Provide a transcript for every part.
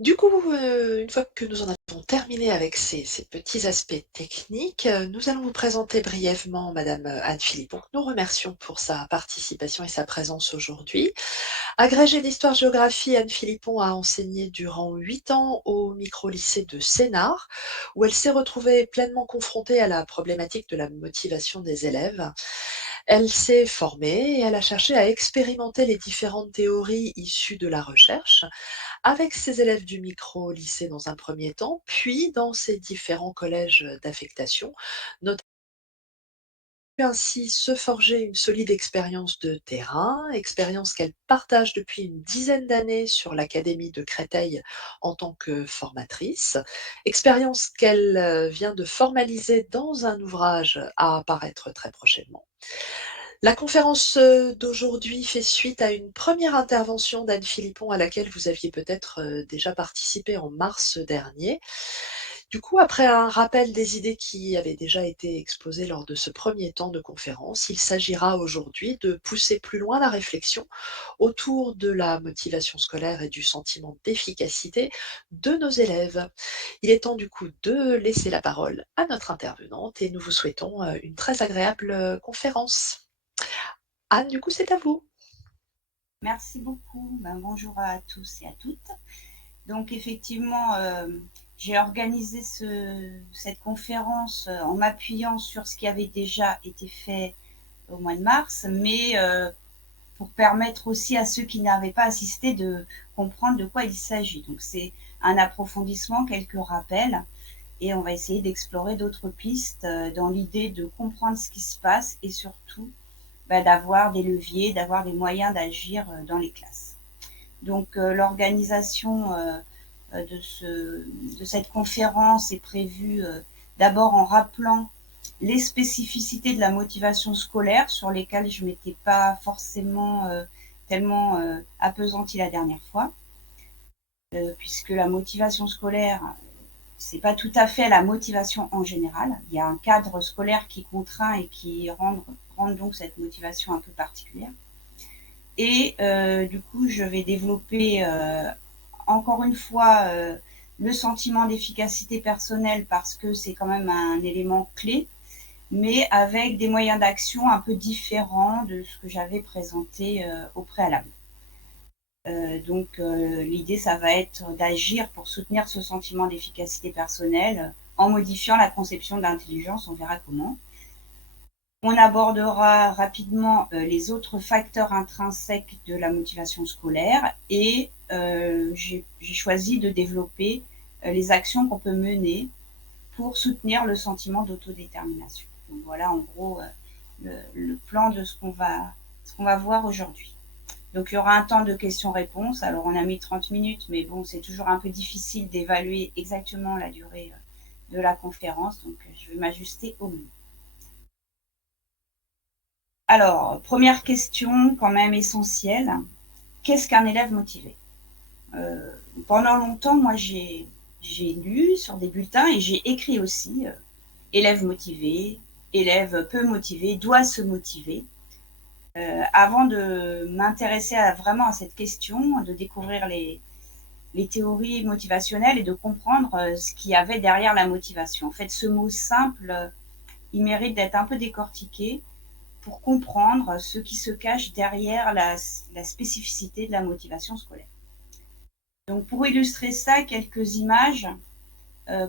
Du coup, une fois que nous en avons terminé avec ces petits aspects techniques, nous allons vous présenter brièvement madame, Anne Philippon, que nous remercions pour sa participation et sa présence aujourd'hui. Agrégée d'histoire-géographie, Anne Philippon a enseigné durant 8 ans au micro-lycée de Sénart, où elle s'est retrouvée pleinement confrontée à la problématique de la motivation des élèves. Elle s'est formée et elle a cherché à expérimenter les différentes théories issues de la recherche avec ses élèves du micro-lycée dans un premier temps, puis dans ses différents collèges d'affectation, notamment ainsi se forger une solide expérience de terrain, expérience qu'elle partage depuis une dizaine d'années sur l'Académie de Créteil en tant que formatrice, expérience qu'elle vient de formaliser dans un ouvrage à apparaître très prochainement. La conférence d'aujourd'hui fait suite à une première intervention d'Anne Philippon à laquelle vous aviez peut-être déjà participé en mars dernier. Du coup, après un rappel des idées qui avaient déjà été exposées lors de ce premier temps de conférence, il s'agira aujourd'hui de pousser plus loin la réflexion autour de la motivation scolaire et du sentiment d'efficacité de nos élèves. Il est temps du coup de laisser la parole à notre intervenante et nous vous souhaitons une très agréable conférence. Anne, du coup, c'est à vous. Merci beaucoup. Bonjour à tous et à toutes. Donc effectivement, j'ai organisé cette conférence en m'appuyant sur ce qui avait déjà été fait au mois de mars, mais pour permettre aussi à ceux qui n'avaient pas assisté de comprendre de quoi il s'agit. Donc c'est un approfondissement, quelques rappels, et on va essayer d'explorer d'autres pistes dans l'idée de comprendre ce qui se passe et surtout d'avoir des leviers, d'avoir des moyens d'agir dans les classes. Donc l'organisation de cette conférence est prévue d'abord en rappelant les spécificités de la motivation scolaire sur lesquelles je ne m'étais pas forcément tellement appesantie la dernière fois, puisque la motivation scolaire, c'est pas tout à fait la motivation en général. Il y a un cadre scolaire qui contraint et qui rend donc cette motivation un peu particulière. Et du coup, je vais développer encore une fois le sentiment d'efficacité personnelle parce que c'est quand même un élément clé, mais avec des moyens d'action un peu différents de ce que j'avais présenté au préalable. L'idée, ça va être d'agir pour soutenir ce sentiment d'efficacité personnelle en modifiant la conception de l'intelligence, on verra comment. On abordera rapidement les autres facteurs intrinsèques de la motivation scolaire et j'ai choisi de développer les actions qu'on peut mener pour soutenir le sentiment d'autodétermination. Donc voilà en gros le plan de ce qu'on va voir aujourd'hui. Donc il y aura un temps de questions-réponses. Alors on a mis 30 minutes, mais bon, c'est toujours un peu difficile d'évaluer exactement la durée de la conférence, donc je vais m'ajuster au mieux. Alors, première question quand même essentielle, qu'est-ce qu'un élève motivé? Pendant longtemps, moi j'ai lu sur des bulletins et j'ai écrit aussi élève motivé, élève peu motivé, doit se motiver. Avant de m'intéresser vraiment à cette question, de découvrir les théories motivationnelles et de comprendre ce qu'il y avait derrière la motivation. En fait, ce mot simple, il mérite d'être un peu décortiqué pour comprendre ce qui se cache derrière la spécificité de la motivation scolaire. Donc pour illustrer ça, quelques images,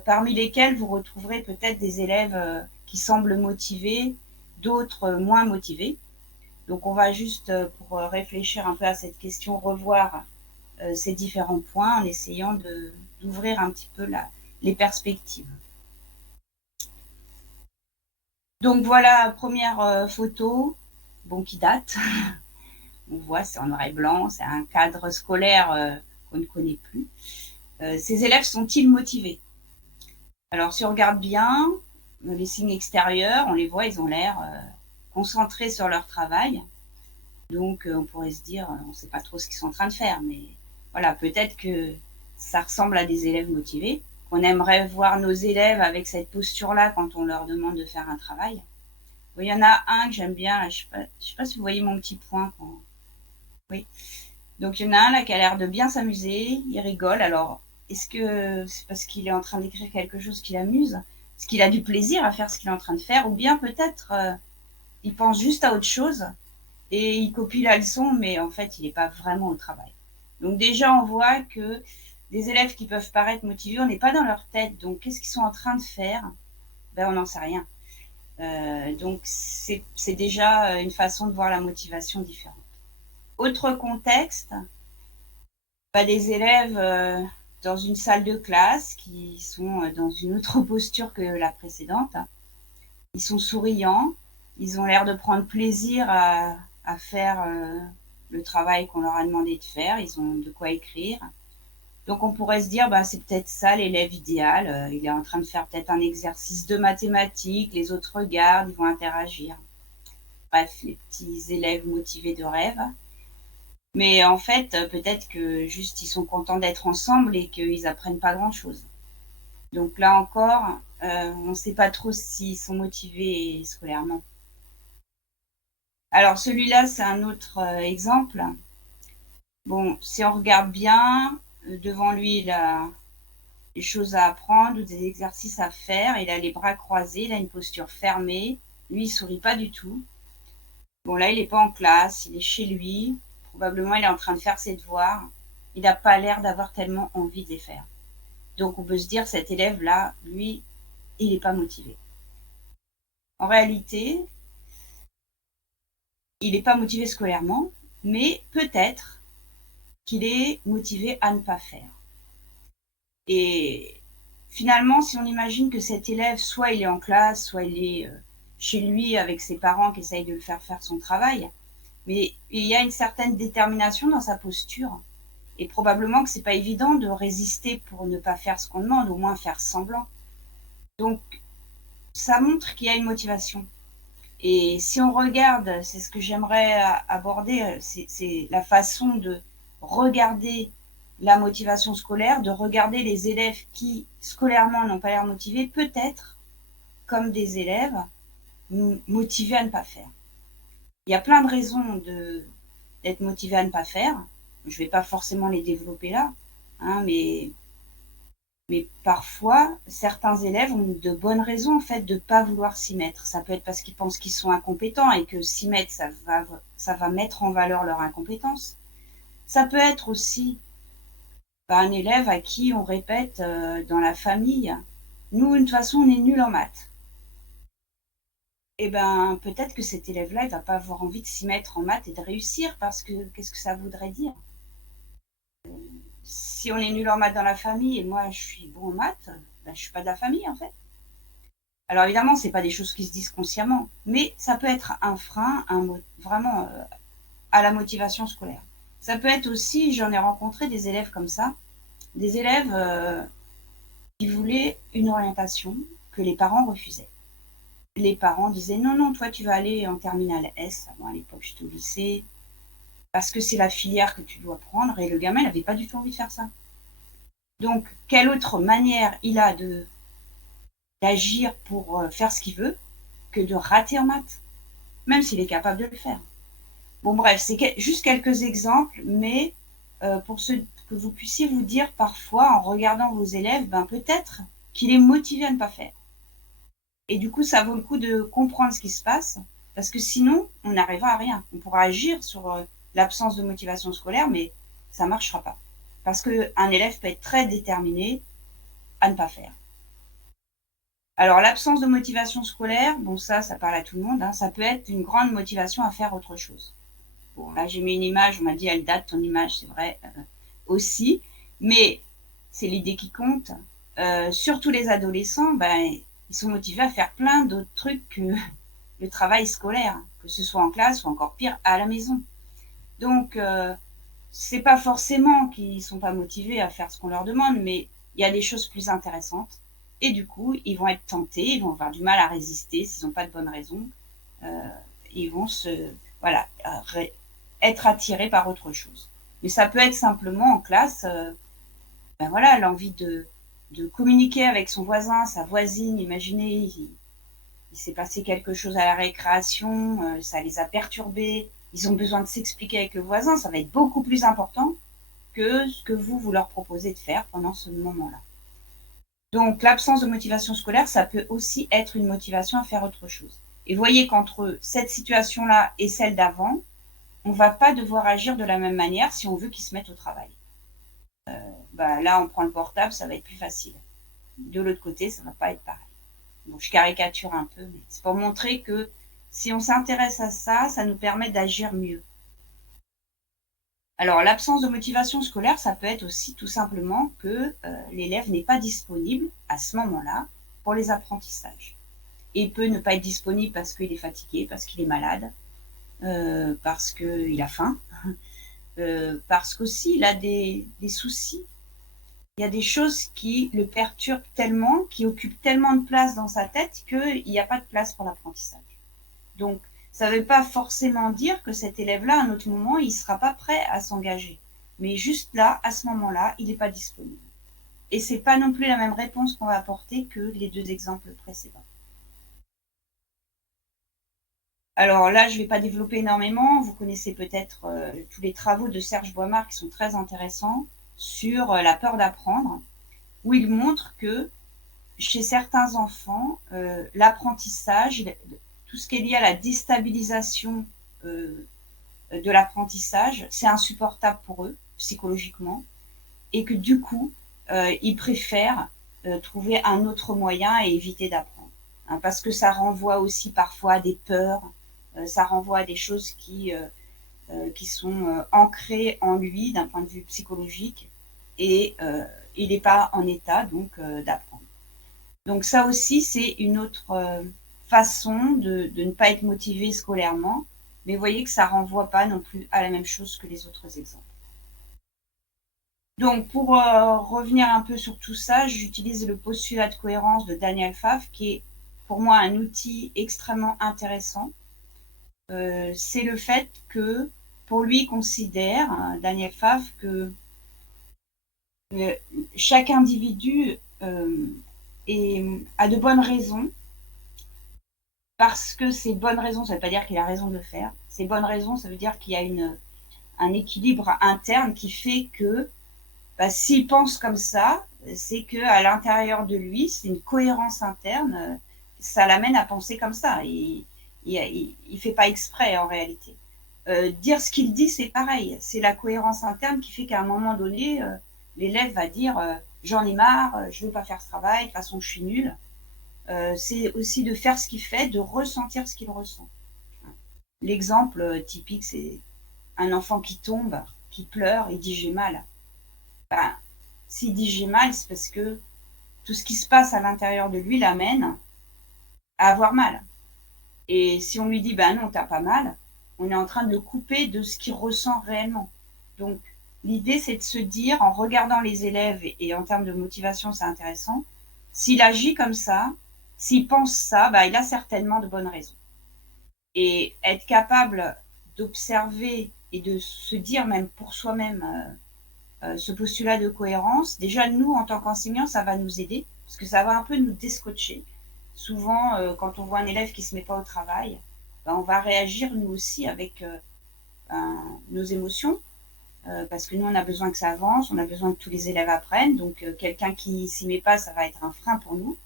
parmi lesquelles vous retrouverez peut-être des élèves qui semblent motivés, d'autres moins motivés. Donc on va juste, pour réfléchir un peu à cette question, revoir ces différents points en essayant d'ouvrir un petit peu les perspectives. Donc voilà, première photo, bon, qui date. On voit, c'est en noir et blanc, c'est un cadre scolaire qu'on ne connaît plus. Ces élèves sont-ils motivés? Alors si on regarde bien, les signes extérieurs, on les voit, ils ont l'air concentrés sur leur travail. Donc on pourrait se dire, on ne sait pas trop ce qu'ils sont en train de faire, mais voilà, peut-être que ça ressemble à des élèves motivés, qu'on aimerait voir nos élèves avec cette posture-là quand on leur demande de faire un travail. Il y en a un que j'aime bien, là, je ne sais pas si vous voyez mon petit point. Oui. Donc il y en a un là qui a l'air de bien s'amuser, il rigole. Alors est-ce que c'est parce qu'il est en train d'écrire quelque chose qui l'amuse? Est-ce qu'il a du plaisir à faire ce qu'il est en train de faire? Ou bien peut-être il pense juste à autre chose et il copie la leçon, mais en fait, il n'est pas vraiment au travail. Donc déjà, on voit que des élèves qui peuvent paraître motivés, on n'est pas dans leur tête. Donc, qu'est-ce qu'ils sont en train de faire? On n'en sait rien. Donc, c'est déjà une façon de voir la motivation différente. Autre contexte, des élèves dans une salle de classe qui sont dans une autre posture que la précédente. Ils sont souriants, ils ont l'air de prendre plaisir à faire le travail qu'on leur a demandé de faire, ils ont de quoi écrire. Donc on pourrait se dire, c'est peut-être ça l'élève idéal, il est en train de faire peut-être un exercice de mathématiques, les autres regardent, ils vont interagir. Bref, les petits élèves motivés de rêve. Mais en fait, peut-être que juste ils sont contents d'être ensemble et qu'ils apprennent pas grand-chose. Donc là encore, on ne sait pas trop s'ils sont motivés scolairement. Alors celui-là, c'est un autre exemple. Bon, si on regarde bien, devant lui, il a des choses à apprendre ou des exercices à faire. Il a les bras croisés, il a une posture fermée. Lui, il sourit pas du tout. Bon, là, il n'est pas en classe, il est chez lui. Probablement, il est en train de faire ses devoirs. Il n'a pas l'air d'avoir tellement envie de les faire. Donc, on peut se dire, cet élève-là, lui, il n'est pas motivé. En réalité, il n'est pas motivé scolairement, mais peut-être qu'il est motivé à ne pas faire. Et finalement, si on imagine que cet élève, soit il est en classe, soit il est chez lui avec ses parents qui essayent de le faire faire son travail, mais il y a une certaine détermination dans sa posture. Et probablement que c'est pas évident de résister pour ne pas faire ce qu'on demande, au moins faire semblant. Donc, ça montre qu'il y a une motivation. Et si on regarde, c'est ce que j'aimerais aborder, c'est la façon de regarder la motivation scolaire, de regarder les élèves qui, scolairement, n'ont pas l'air motivés, peut-être comme des élèves motivés à ne pas faire. Il y a plein de raisons d'être motivés à ne pas faire. Je ne vais pas forcément les développer là, mais parfois, certains élèves ont de bonnes raisons en fait de ne pas vouloir s'y mettre. Ça peut être parce qu'ils pensent qu'ils sont incompétents et que s'y mettre, ça va mettre en valeur leur incompétence. Ça peut être aussi un élève à qui on répète dans la famille, nous, de toute façon, on est nul en maths. Peut-être que cet élève-là, il va pas avoir envie de s'y mettre en maths et de réussir parce que qu'est-ce que ça voudrait dire? Si on est nul en maths dans la famille et moi je suis bon en maths, je suis pas de la famille en fait. Alors évidemment, c'est pas des choses qui se disent consciemment, mais ça peut être un frein, vraiment à la motivation scolaire. Ça peut être aussi, j'en ai rencontré des élèves comme ça, des élèves qui voulaient une orientation que les parents refusaient. Les parents disaient non, non, toi tu vas aller en terminale S, moi à l'époque j'étais au lycée, parce que c'est la filière que tu dois prendre, et le gamin n'avait pas du tout envie de faire ça. Donc, quelle autre manière il a d'agir pour faire ce qu'il veut que de rater en maths, même s'il est capable de le faire. Bon, bref, c'est juste quelques exemples, mais pour que vous puissiez vous dire parfois, en regardant vos élèves, peut-être qu'il est motivé à ne pas faire. Et du coup, ça vaut le coup de comprendre ce qui se passe, parce que sinon, on n'arrivera à rien. On pourra agir sur l'absence de motivation scolaire, mais ça ne marchera pas. Parce qu'un élève peut être très déterminé à ne pas faire. Alors, l'absence de motivation scolaire, bon, ça parle à tout le monde, ça peut être une grande motivation à faire autre chose. Bon, là, j'ai mis une image, on m'a dit, elle date, ton image, c'est vrai, aussi, mais c'est l'idée qui compte. Surtout les adolescents, ils sont motivés à faire plein d'autres trucs que le travail scolaire, que ce soit en classe ou encore pire, à la maison. Donc, c'est pas forcément qu'ils sont pas motivés à faire ce qu'on leur demande, mais il y a des choses plus intéressantes. Et du coup, ils vont être tentés, ils vont avoir du mal à résister s'ils n'ont pas de bonnes raisons. Ils vont être attirés par autre chose. Mais ça peut être simplement en classe, l'envie de communiquer avec son voisin, sa voisine. Imaginez, il s'est passé quelque chose à la récréation, ça les a perturbés, ils ont besoin de s'expliquer avec le voisin, ça va être beaucoup plus important que ce que vous leur proposez de faire pendant ce moment-là. Donc, l'absence de motivation scolaire, ça peut aussi être une motivation à faire autre chose. Et voyez qu'entre cette situation-là et celle d'avant, on ne va pas devoir agir de la même manière si on veut qu'ils se mettent au travail. Là, on prend le portable, ça va être plus facile. De l'autre côté, ça ne va pas être pareil. Donc, je caricature un peu, mais c'est pour montrer que si on s'intéresse à ça, ça nous permet d'agir mieux. Alors, l'absence de motivation scolaire, ça peut être aussi tout simplement que l'élève n'est pas disponible à ce moment-là pour les apprentissages. Et peut ne pas être disponible parce qu'il est fatigué, parce qu'il est malade, parce qu'il a faim, parce qu'aussi il a des soucis. Il y a des choses qui le perturbent tellement, qui occupent tellement de place dans sa tête qu'il n'y a pas de place pour l'apprentissage. Donc, ça ne veut pas forcément dire que cet élève-là, à un autre moment, il ne sera pas prêt à s'engager. Mais juste là, à ce moment-là, il n'est pas disponible. Et ce n'est pas non plus la même réponse qu'on va apporter que les deux exemples précédents. Alors là, je ne vais pas développer énormément. Vous connaissez peut-être tous les travaux de Serge Boimard qui sont très intéressants sur la peur d'apprendre, où il montre que chez certains enfants, l'apprentissage, tout ce qui est lié à la déstabilisation de l'apprentissage, c'est insupportable pour eux, psychologiquement, et que du coup, ils préfèrent trouver un autre moyen et éviter d'apprendre. Hein, parce que ça renvoie aussi parfois à des peurs, ça renvoie à des choses qui sont ancrées en lui d'un point de vue psychologique, et il n'est pas en état donc d'apprendre. Donc ça aussi, c'est une autre façon de ne pas être motivé scolairement, mais vous voyez que ça ne renvoie pas non plus à la même chose que les autres exemples. Donc pour revenir un peu sur tout ça, j'utilise le postulat de cohérence de Daniel Pfaff, qui est pour moi un outil extrêmement intéressant. C'est le fait que, pour lui, il considère, Daniel Pfaff, que chaque individu a de bonnes raisons, parce que ces bonnes raisons, ça ne veut pas dire qu'il a raison de le faire. Ces bonnes raisons, ça veut dire qu'il y a un équilibre interne qui fait que s'il pense comme ça, c'est qu'à l'intérieur de lui, c'est une cohérence interne, ça l'amène à penser comme ça. Il ne fait pas exprès en réalité. Dire ce qu'il dit, c'est pareil. C'est la cohérence interne qui fait qu'à un moment donné, l'élève va dire j'en ai marre, je ne veux pas faire ce travail, de toute façon je suis nul. C'est aussi de faire ce qu'il fait, de ressentir ce qu'il ressent. L'exemple typique, c'est un enfant qui tombe, qui pleure, il dit j'ai mal. S'il dit j'ai mal, c'est parce que tout ce qui se passe à l'intérieur de lui l'amène à avoir mal. Et si on lui dit non, t'as pas mal, on est en train de le couper de ce qu'il ressent réellement. Donc l'idée, c'est de se dire, en regardant les élèves, et en termes de motivation, c'est intéressant, s'il agit comme ça, s'il pense ça, il a certainement de bonnes raisons. Et être capable d'observer et de se dire, même pour soi-même, ce postulat de cohérence, déjà nous, en tant qu'enseignants, ça va nous aider, parce que ça va un peu nous descoacher. Souvent, quand on voit un élève qui ne se met pas au travail, on va réagir nous aussi avec nos émotions, parce que nous, on a besoin que ça avance, on a besoin que tous les élèves apprennent, donc quelqu'un qui ne s'y met pas, ça va être un frein pour nous.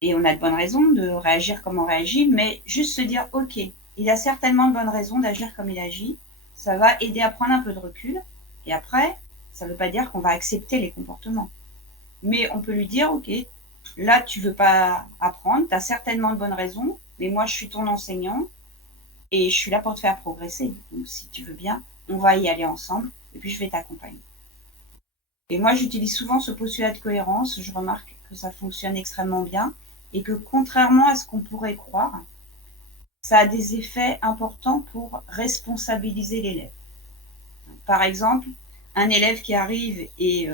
Et on a de bonnes raisons de réagir comme on réagit, mais juste se dire, ok, il a certainement de bonnes raisons d'agir comme il agit, ça va aider à prendre un peu de recul, et après, ça ne veut pas dire qu'on va accepter les comportements. Mais on peut lui dire, ok, là, tu ne veux pas apprendre, tu as certainement de bonnes raisons, mais moi, je suis ton enseignant et je suis là pour te faire progresser. Donc, si tu veux bien, on va y aller ensemble et puis je vais t'accompagner. Et moi, j'utilise souvent ce postulat de cohérence. Je remarque que ça fonctionne extrêmement bien et que contrairement à ce qu'on pourrait croire, ça a des effets importants pour responsabiliser l'élève. Par exemple, un élève qui arrive et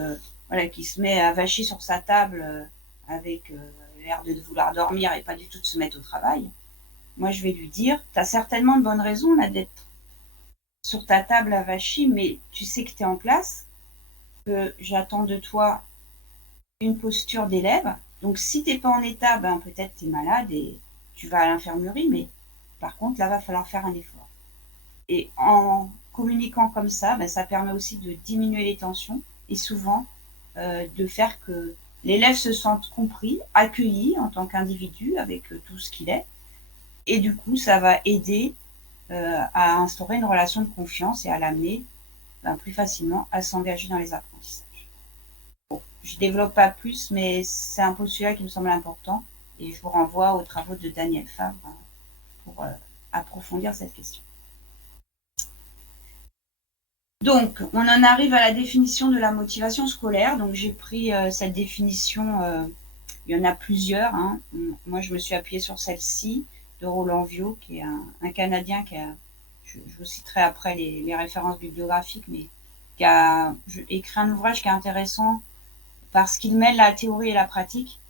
qui se met à vacher sur sa table avec l'air de vouloir dormir et pas du tout de se mettre au travail, moi je vais lui dire, tu as certainement de bonnes raisons là d'être sur ta table à vacher, mais tu sais que tu es en classe, que j'attends de toi une posture d'élève. Donc si tu n'es pas en état, peut-être tu es malade et tu vas à l'infirmerie, mais par contre là va falloir faire un effort. Et en communiquant comme ça, ben, ça permet aussi de diminuer les tensions et souvent de faire que l'élève se sente compris, accueilli en tant qu'individu avec tout ce qu'il est. Et du coup, ça va aider à instaurer une relation de confiance et à l'amener plus facilement à s'engager dans les apprentissages. Bon, je ne développe pas plus, mais c'est un postulat qui me semble important et je vous renvoie aux travaux de Daniel Fabre pour approfondir cette question. Donc, on en arrive à la définition de la motivation scolaire. Donc, j'ai pris cette définition, il y en a plusieurs. Hein. Moi, je me suis appuyée sur celle-ci de Roland Viau, qui est un Canadien qui a, je vous citerai après les références bibliographiques, mais qui a écrit un ouvrage qui est intéressant parce qu'il mêle la théorie et la pratique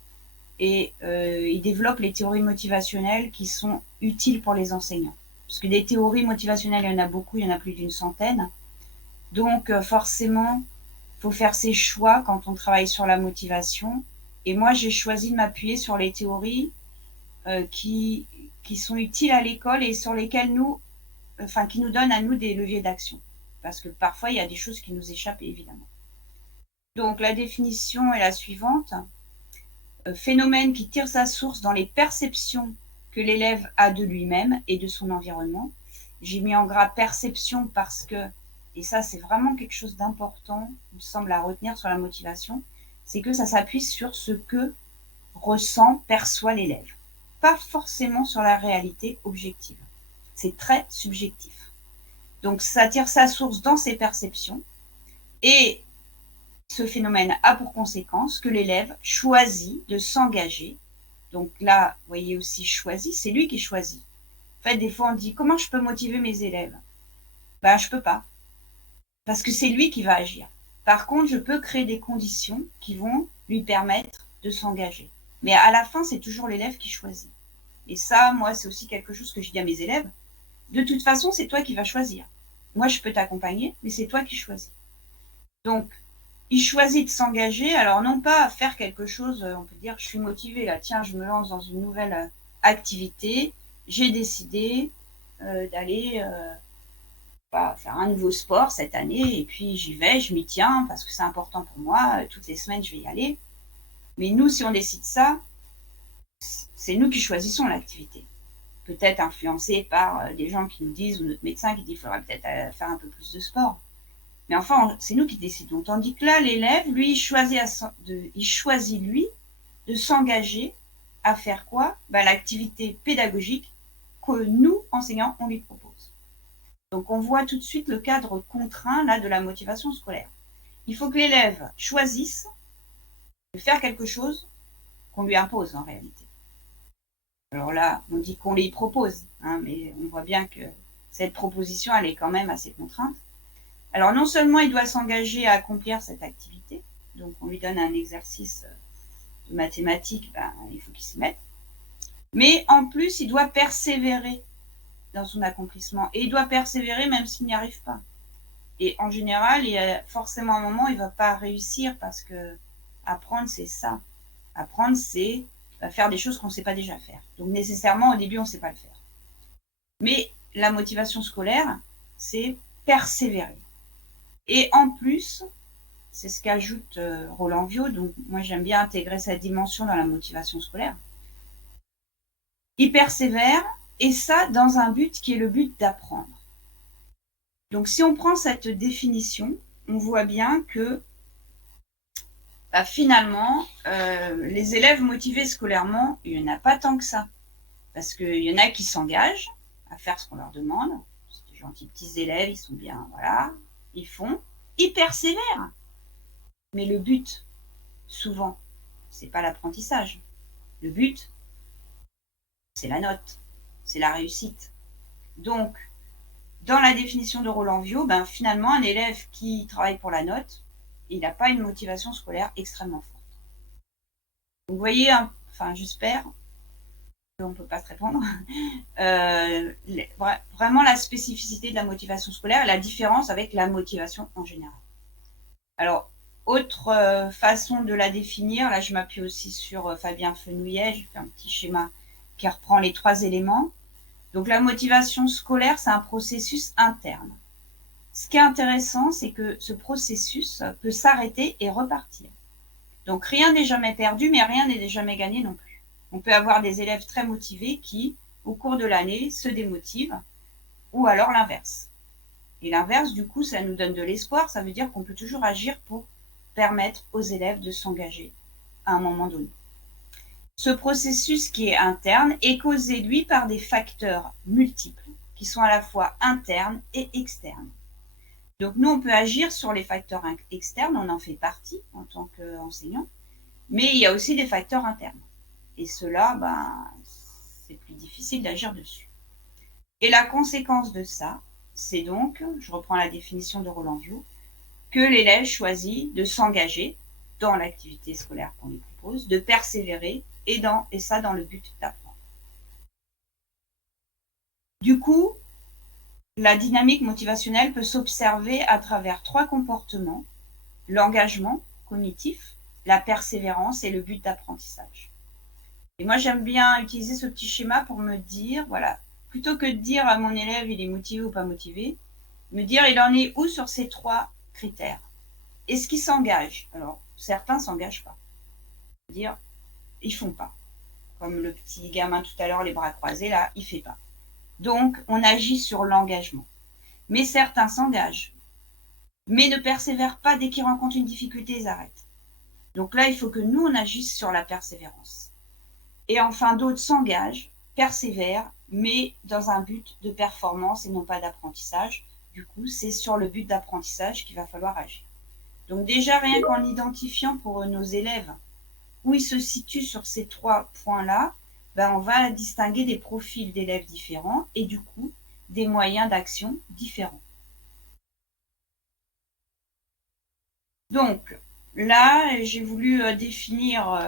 et il développe les théories motivationnelles qui sont utiles pour les enseignants. Parce que des théories motivationnelles, il y en a beaucoup, il y en a plus d'une centaine. Donc forcément, il faut faire ses choix quand on travaille sur la motivation. Et moi, j'ai choisi de m'appuyer sur les théories qui sont utiles à l'école et sur lesquelles qui nous donnent à nous des leviers d'action. Parce que parfois, il y a des choses qui nous échappent, évidemment. Donc, la définition est la suivante. Phénomène qui tire sa source dans les perceptions que l'élève a de lui-même et de son environnement. J'ai mis en gras perception parce que, et ça c'est vraiment quelque chose d'important, il me semble, à retenir sur la motivation, c'est que ça s'appuie sur ce que ressent, perçoit l'élève. Pas forcément sur la réalité objective. C'est très subjectif. Donc ça tire sa source dans ses perceptions et ce phénomène a pour conséquence que l'élève choisit de s'engager. Donc là, vous voyez aussi choisit, c'est lui qui choisit. En fait, des fois on dit comment je peux motiver mes élèves? Ben je peux pas. Parce que c'est lui qui va agir. Par contre, je peux créer des conditions qui vont lui permettre de s'engager. Mais à la fin, c'est toujours l'élève qui choisit. Et ça, moi, c'est aussi quelque chose que je dis à mes élèves. De toute façon, c'est toi qui vas choisir. Moi, je peux t'accompagner, mais c'est toi qui choisis. Donc, il choisit de s'engager. Alors, non pas à faire quelque chose, on peut dire, je suis motivée, là, tiens, je me lance dans une nouvelle activité. J'ai décidé d'aller faire un nouveau sport cette année, et puis j'y vais, je m'y tiens, parce que c'est important pour moi. Toutes les semaines, je vais y aller. Mais nous, si on décide ça, c'est nous qui choisissons l'activité. Peut-être influencé par des gens qui nous disent, ou notre médecin qui dit qu'il faudrait peut-être faire un peu plus de sport. Mais enfin, c'est nous qui décidons. Tandis que là, l'élève, lui, il choisit, lui, de s'engager à faire quoi? L'activité pédagogique que nous, enseignants, on lui propose. Donc, on voit tout de suite le cadre contraint là, de la motivation scolaire. Il faut que l'élève choisisse de faire quelque chose qu'on lui impose en réalité. Alors là, on dit qu'on lui propose, hein, mais on voit bien que cette proposition, elle est quand même assez contrainte. Alors non seulement il doit s'engager à accomplir cette activité, donc on lui donne un exercice de mathématiques, il faut qu'il s'y mette, mais en plus il doit persévérer dans son accomplissement, et il doit persévérer même s'il n'y arrive pas. Et en général, il y a forcément un moment où il ne va pas réussir, parce que apprendre, c'est ça. Apprendre, c'est faire des choses qu'on ne sait pas déjà faire. Donc nécessairement, au début, on ne sait pas le faire. Mais la motivation scolaire, c'est persévérer. Et en plus, c'est ce qu'ajoute Roland Viau, donc moi j'aime bien intégrer cette dimension dans la motivation scolaire. Il persévère, et ça dans un but qui est le but d'apprendre. Donc si on prend cette définition, on voit bien que finalement, les élèves motivés scolairement, il n'y en a pas tant que ça. Parce qu'il y en a qui s'engagent à faire ce qu'on leur demande. C'est des gentils petits élèves, ils sont bien, voilà, ils font, ils persévèrent. Mais le but, souvent, c'est pas l'apprentissage. Le but, c'est la note, c'est la réussite. Donc, dans la définition de Roland Viau, finalement, un élève qui travaille pour la note, il n'a pas une motivation scolaire extrêmement forte. Vous voyez, j'espère qu'on ne peut pas se répondre, vraiment la spécificité de la motivation scolaire et la différence avec la motivation en général. Alors, autre façon de la définir, là je m'appuie aussi sur Fabien Fenouillet, j'ai fait un petit schéma qui reprend les 3 éléments. Donc la motivation scolaire, c'est un processus interne. Ce qui est intéressant, c'est que ce processus peut s'arrêter et repartir. Donc rien n'est jamais perdu, mais rien n'est jamais gagné non plus. On peut avoir des élèves très motivés qui, au cours de l'année, se démotivent, ou alors l'inverse. Et l'inverse, du coup, ça nous donne de l'espoir, ça veut dire qu'on peut toujours agir pour permettre aux élèves de s'engager à un moment donné. Ce processus qui est interne est causé, lui, par des facteurs multiples, qui sont à la fois internes et externes. Donc nous, on peut agir sur les facteurs externes, on en fait partie en tant qu'enseignant, mais il y a aussi des facteurs internes. Et cela, c'est plus difficile d'agir dessus. Et la conséquence de ça, c'est donc, je reprends la définition de Roland Viau, que l'élève choisit de s'engager dans l'activité scolaire qu'on lui propose, de persévérer, et ça dans le but d'apprendre. Du coup, la dynamique motivationnelle peut s'observer à travers 3 comportements: l'engagement cognitif, la persévérance et le but d'apprentissage. Et moi, j'aime bien utiliser ce petit schéma pour me dire, voilà, plutôt que de dire à mon élève il est motivé ou pas motivé, me dire il en est où sur ces 3 critères. Est-ce qu'il s'engage? Alors, certains ne s'engagent pas. C'est-à-dire, ils ne font pas. Comme le petit gamin tout à l'heure, les bras croisés, là, il ne fait pas. Donc, on agit sur l'engagement. Mais certains s'engagent, mais ne persévèrent pas. Dès qu'ils rencontrent une difficulté, ils arrêtent. Donc là, il faut que nous, on agisse sur la persévérance. Et enfin, d'autres s'engagent, persévèrent, mais dans un but de performance et non pas d'apprentissage. Du coup, c'est sur le but d'apprentissage qu'il va falloir agir. Donc déjà, rien qu'en identifiant pour nos élèves où ils se situent sur ces 3 points-là, on va distinguer des profils d'élèves différents et du coup, des moyens d'action différents. Donc, là, j'ai voulu définir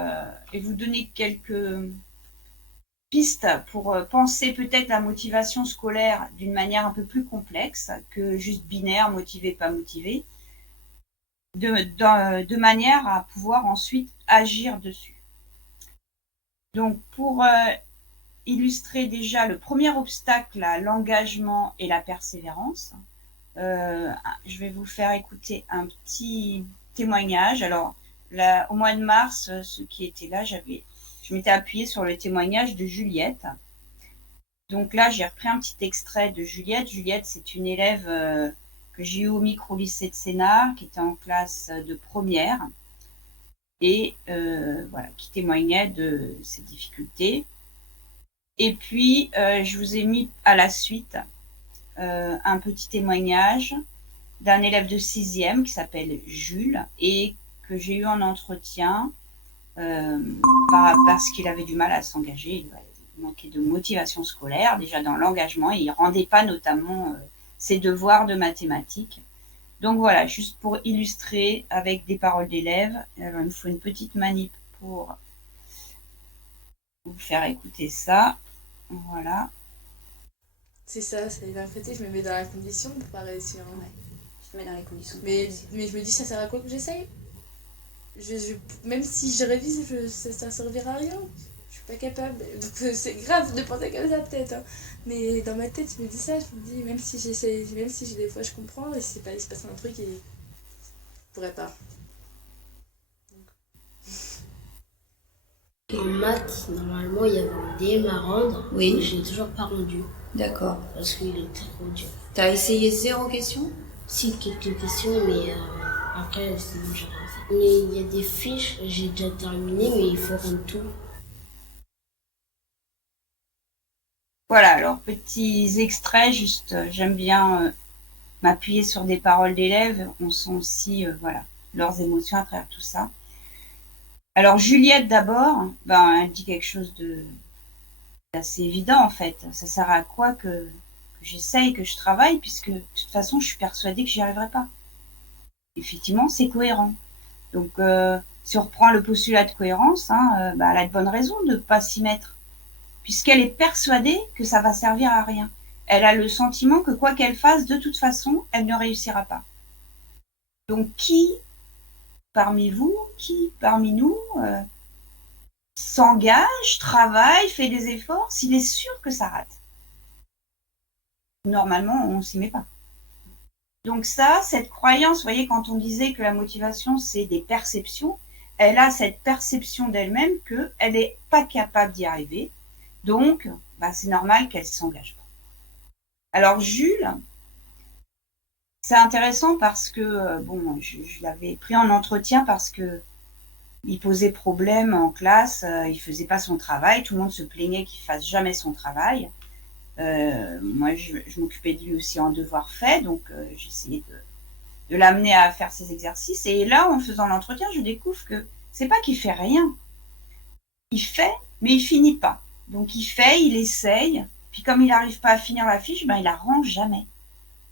et vous donner quelques pistes pour penser peut-être la motivation scolaire d'une manière un peu plus complexe que juste binaire, motivé, pas motivé, de manière à pouvoir ensuite agir dessus. Donc, pour illustrer déjà le premier obstacle à l'engagement et la persévérance, je vais vous faire écouter un petit témoignage. Alors, là, au mois de mars, ceux qui étaient là, je m'étais appuyée sur le témoignage de Juliette. Donc là, j'ai repris un petit extrait de Juliette. Juliette, c'est une élève que j'ai eue au micro-lycée de Sénart, qui était en classe de première et voilà, qui témoignait de ses difficultés. Et puis, je vous ai mis à la suite un petit témoignage d'un élève de 6e qui s'appelle Jules et que j'ai eu en entretien parce qu'il avait du mal à s'engager, il manquait de motivation scolaire, déjà dans l'engagement, et il ne rendait pas notamment ses devoirs de mathématiques. Donc voilà, juste pour illustrer avec des paroles d'élèves. Alors il me faut une petite manip pour vous faire écouter ça. Voilà. C'est ça, c'est d'un côté, je me mets dans la condition pour pas réussir. Ouais, je te mets dans les conditions. Mais je me dis, ça sert à quoi que j'essaye même si je révise, ça servira à rien. Je suis pas capable. Donc c'est grave de penser comme ça peut-être. Hein. Mais dans ma tête, je me dis ça, je me dis, même si j'essaye, même si des fois je comprends, et c'est pas, il se passe un truc et je pourrais pas. En maths, normalement, il y avait un DM à rendre. Oui. Je l'ai toujours pas rendu. D'accord. Parce qu'il est trop dur. T'as essayé 0 questions? Si, quelques questions, mais après, sinon, j'ai rien fait. Mais il y a des fiches, j'ai déjà terminé, mais il faut rendre tout. Voilà, alors petits extraits, juste j'aime bien m'appuyer sur des paroles d'élèves. On sent aussi voilà, leurs émotions à travers tout ça. Alors Juliette d'abord, elle dit quelque chose d'assez évident en fait. Ça sert à quoi que j'essaye, que je travaille, puisque de toute façon je suis persuadée que j'y arriverai pas. Effectivement, c'est cohérent. Donc si on reprend le postulat de cohérence, elle a de bonnes raisons de ne pas s'y mettre, puisqu'elle est persuadée que ça va servir à rien. Elle a le sentiment que quoi qu'elle fasse, de toute façon, elle ne réussira pas. Donc qui parmi vous, qui parmi nous s'engage, travaille, fait des efforts, s'il est sûr que ça rate? Normalement, on ne s'y met pas. Donc ça, cette croyance, vous voyez, quand on disait que la motivation, c'est des perceptions, elle a cette perception d'elle-même qu'elle n'est pas capable d'y arriver. Donc, c'est normal qu'elle ne s'engage pas. Alors Jules, c'est intéressant parce que, je l'avais pris en entretien parce que il posait problème en classe, il faisait pas son travail, tout le monde se plaignait qu'il fasse jamais son travail. Moi, je m'occupais de lui aussi en devoir fait, donc j'essayais de l'amener à faire ses exercices. Et là, en faisant l'entretien, je découvre que c'est pas qu'il fait rien. Il fait, mais il finit pas. Donc il fait, il essaye, puis comme il n'arrive pas à finir la fiche, il la rend jamais.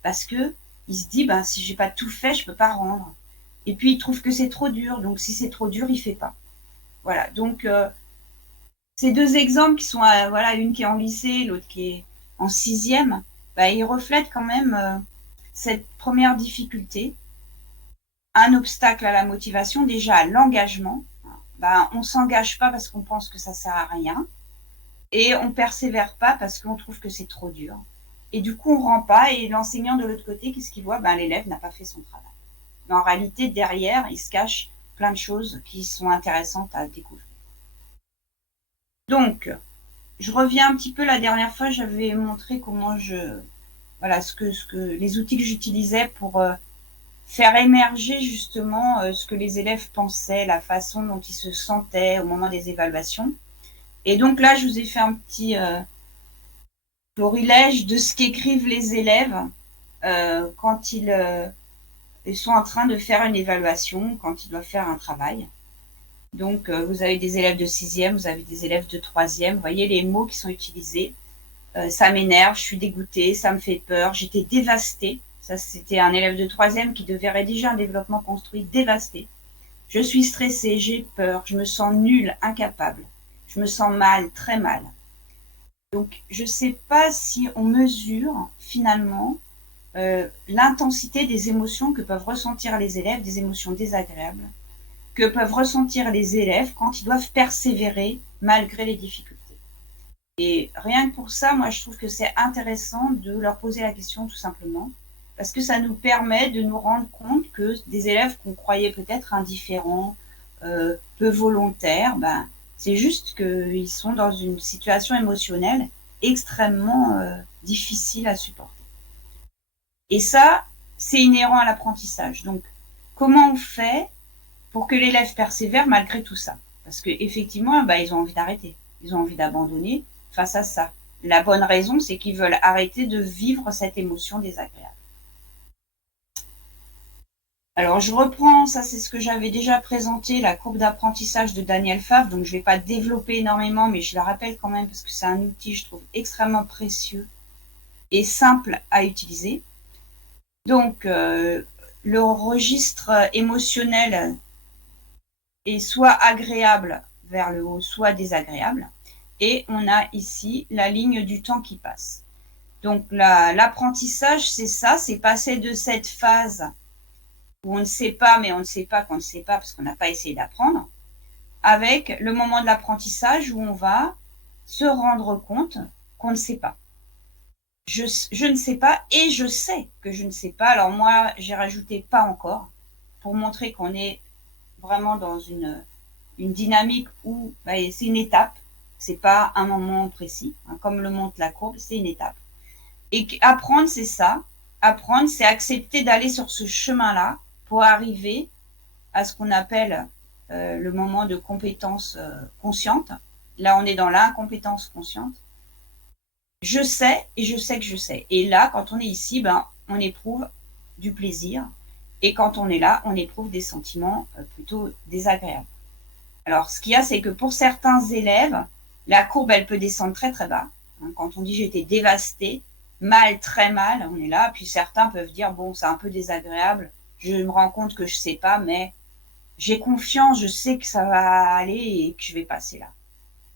Parce que il se dit, si j'ai pas tout fait, je peux pas rendre. Et puis il trouve que c'est trop dur, donc si c'est trop dur, il fait pas. Voilà, donc ces deux exemples qui sont, une qui est en lycée, l'autre qui est en 6e, ils reflètent quand même cette première difficulté, un obstacle à la motivation, déjà à l'engagement. On ne s'engage pas parce qu'on pense que ça ne sert à rien, et on ne persévère pas parce qu'on trouve que c'est trop dur. Et du coup, on ne rend pas, et l'enseignant de l'autre côté, qu'est-ce qu'il voit? L'élève n'a pas fait son travail. Mais en réalité, derrière, il se cache plein de choses qui sont intéressantes à découvrir. Donc, je reviens un petit peu, la dernière fois, j'avais montré comment les outils que j'utilisais pour faire émerger justement ce que les élèves pensaient, la façon dont ils se sentaient au moment des évaluations. Et donc là, je vous ai fait un petit florilège de ce qu'écrivent les élèves quand ils sont en train de faire une évaluation, quand ils doivent faire un travail. Donc, vous avez des élèves de 6e, vous avez des élèves de 3e. Vous voyez les mots qui sont utilisés. Ça m'énerve, je suis dégoûtée, ça me fait peur, j'étais dévastée. Ça, c'était un élève de 3e qui devait rédiger un développement construit, dévasté. Je suis stressée, j'ai peur, je me sens nulle, incapable. Je me sens mal, très mal. Donc, je ne sais pas si on mesure finalement l'intensité des émotions que peuvent ressentir les élèves, des émotions désagréables, que peuvent ressentir les élèves quand ils doivent persévérer malgré les difficultés. Et rien que pour ça, moi, je trouve que c'est intéressant de leur poser la question tout simplement, parce que ça nous permet de nous rendre compte que des élèves qu'on croyait peut-être indifférents, peu volontaires, c'est juste qu'ils sont dans une situation émotionnelle extrêmement difficile à supporter. Et ça, c'est inhérent à l'apprentissage. Donc, comment on fait pour que l'élève persévère malgré tout ça? Parce qu'effectivement, ils ont envie d'arrêter, ils ont envie d'abandonner face à ça. La bonne raison, c'est qu'ils veulent arrêter de vivre cette émotion désagréable. Alors, je reprends, ça c'est ce que j'avais déjà présenté, la courbe d'apprentissage de Daniel Favre. Donc, je ne vais pas développer énormément, mais je la rappelle quand même parce que c'est un outil, je trouve, extrêmement précieux et simple à utiliser. Donc, le registre émotionnel est soit agréable vers le haut, soit désagréable. Et on a ici la ligne du temps qui passe. Donc, l'apprentissage, c'est ça, c'est passer de cette phase où on ne sait pas, mais on ne sait pas qu'on ne sait pas parce qu'on n'a pas essayé d'apprendre, avec le moment de l'apprentissage où on va se rendre compte qu'on ne sait pas. Je ne sais pas et je sais que je ne sais pas. Alors moi, j'ai rajouté pas encore pour montrer qu'on est vraiment dans une dynamique où c'est une étape, c'est pas un moment précis. Comme le montre la courbe, c'est une étape. Et apprendre, c'est ça. Apprendre, c'est accepter d'aller sur ce chemin-là pour arriver à ce qu'on appelle le moment de compétence consciente. Là, on est dans l'incompétence consciente. Je sais et je sais que je sais. Et là, quand on est ici, on éprouve du plaisir. Et quand on est là, on éprouve des sentiments plutôt désagréables. Alors, ce qu'il y a, c'est que pour certains élèves, la courbe, elle peut descendre très très bas. Quand on dit j'étais dévastée, mal, très mal, on est là. Puis certains peuvent dire, bon, c'est un peu désagréable. Je me rends compte que je ne sais pas, mais j'ai confiance, je sais que ça va aller et que je vais passer là.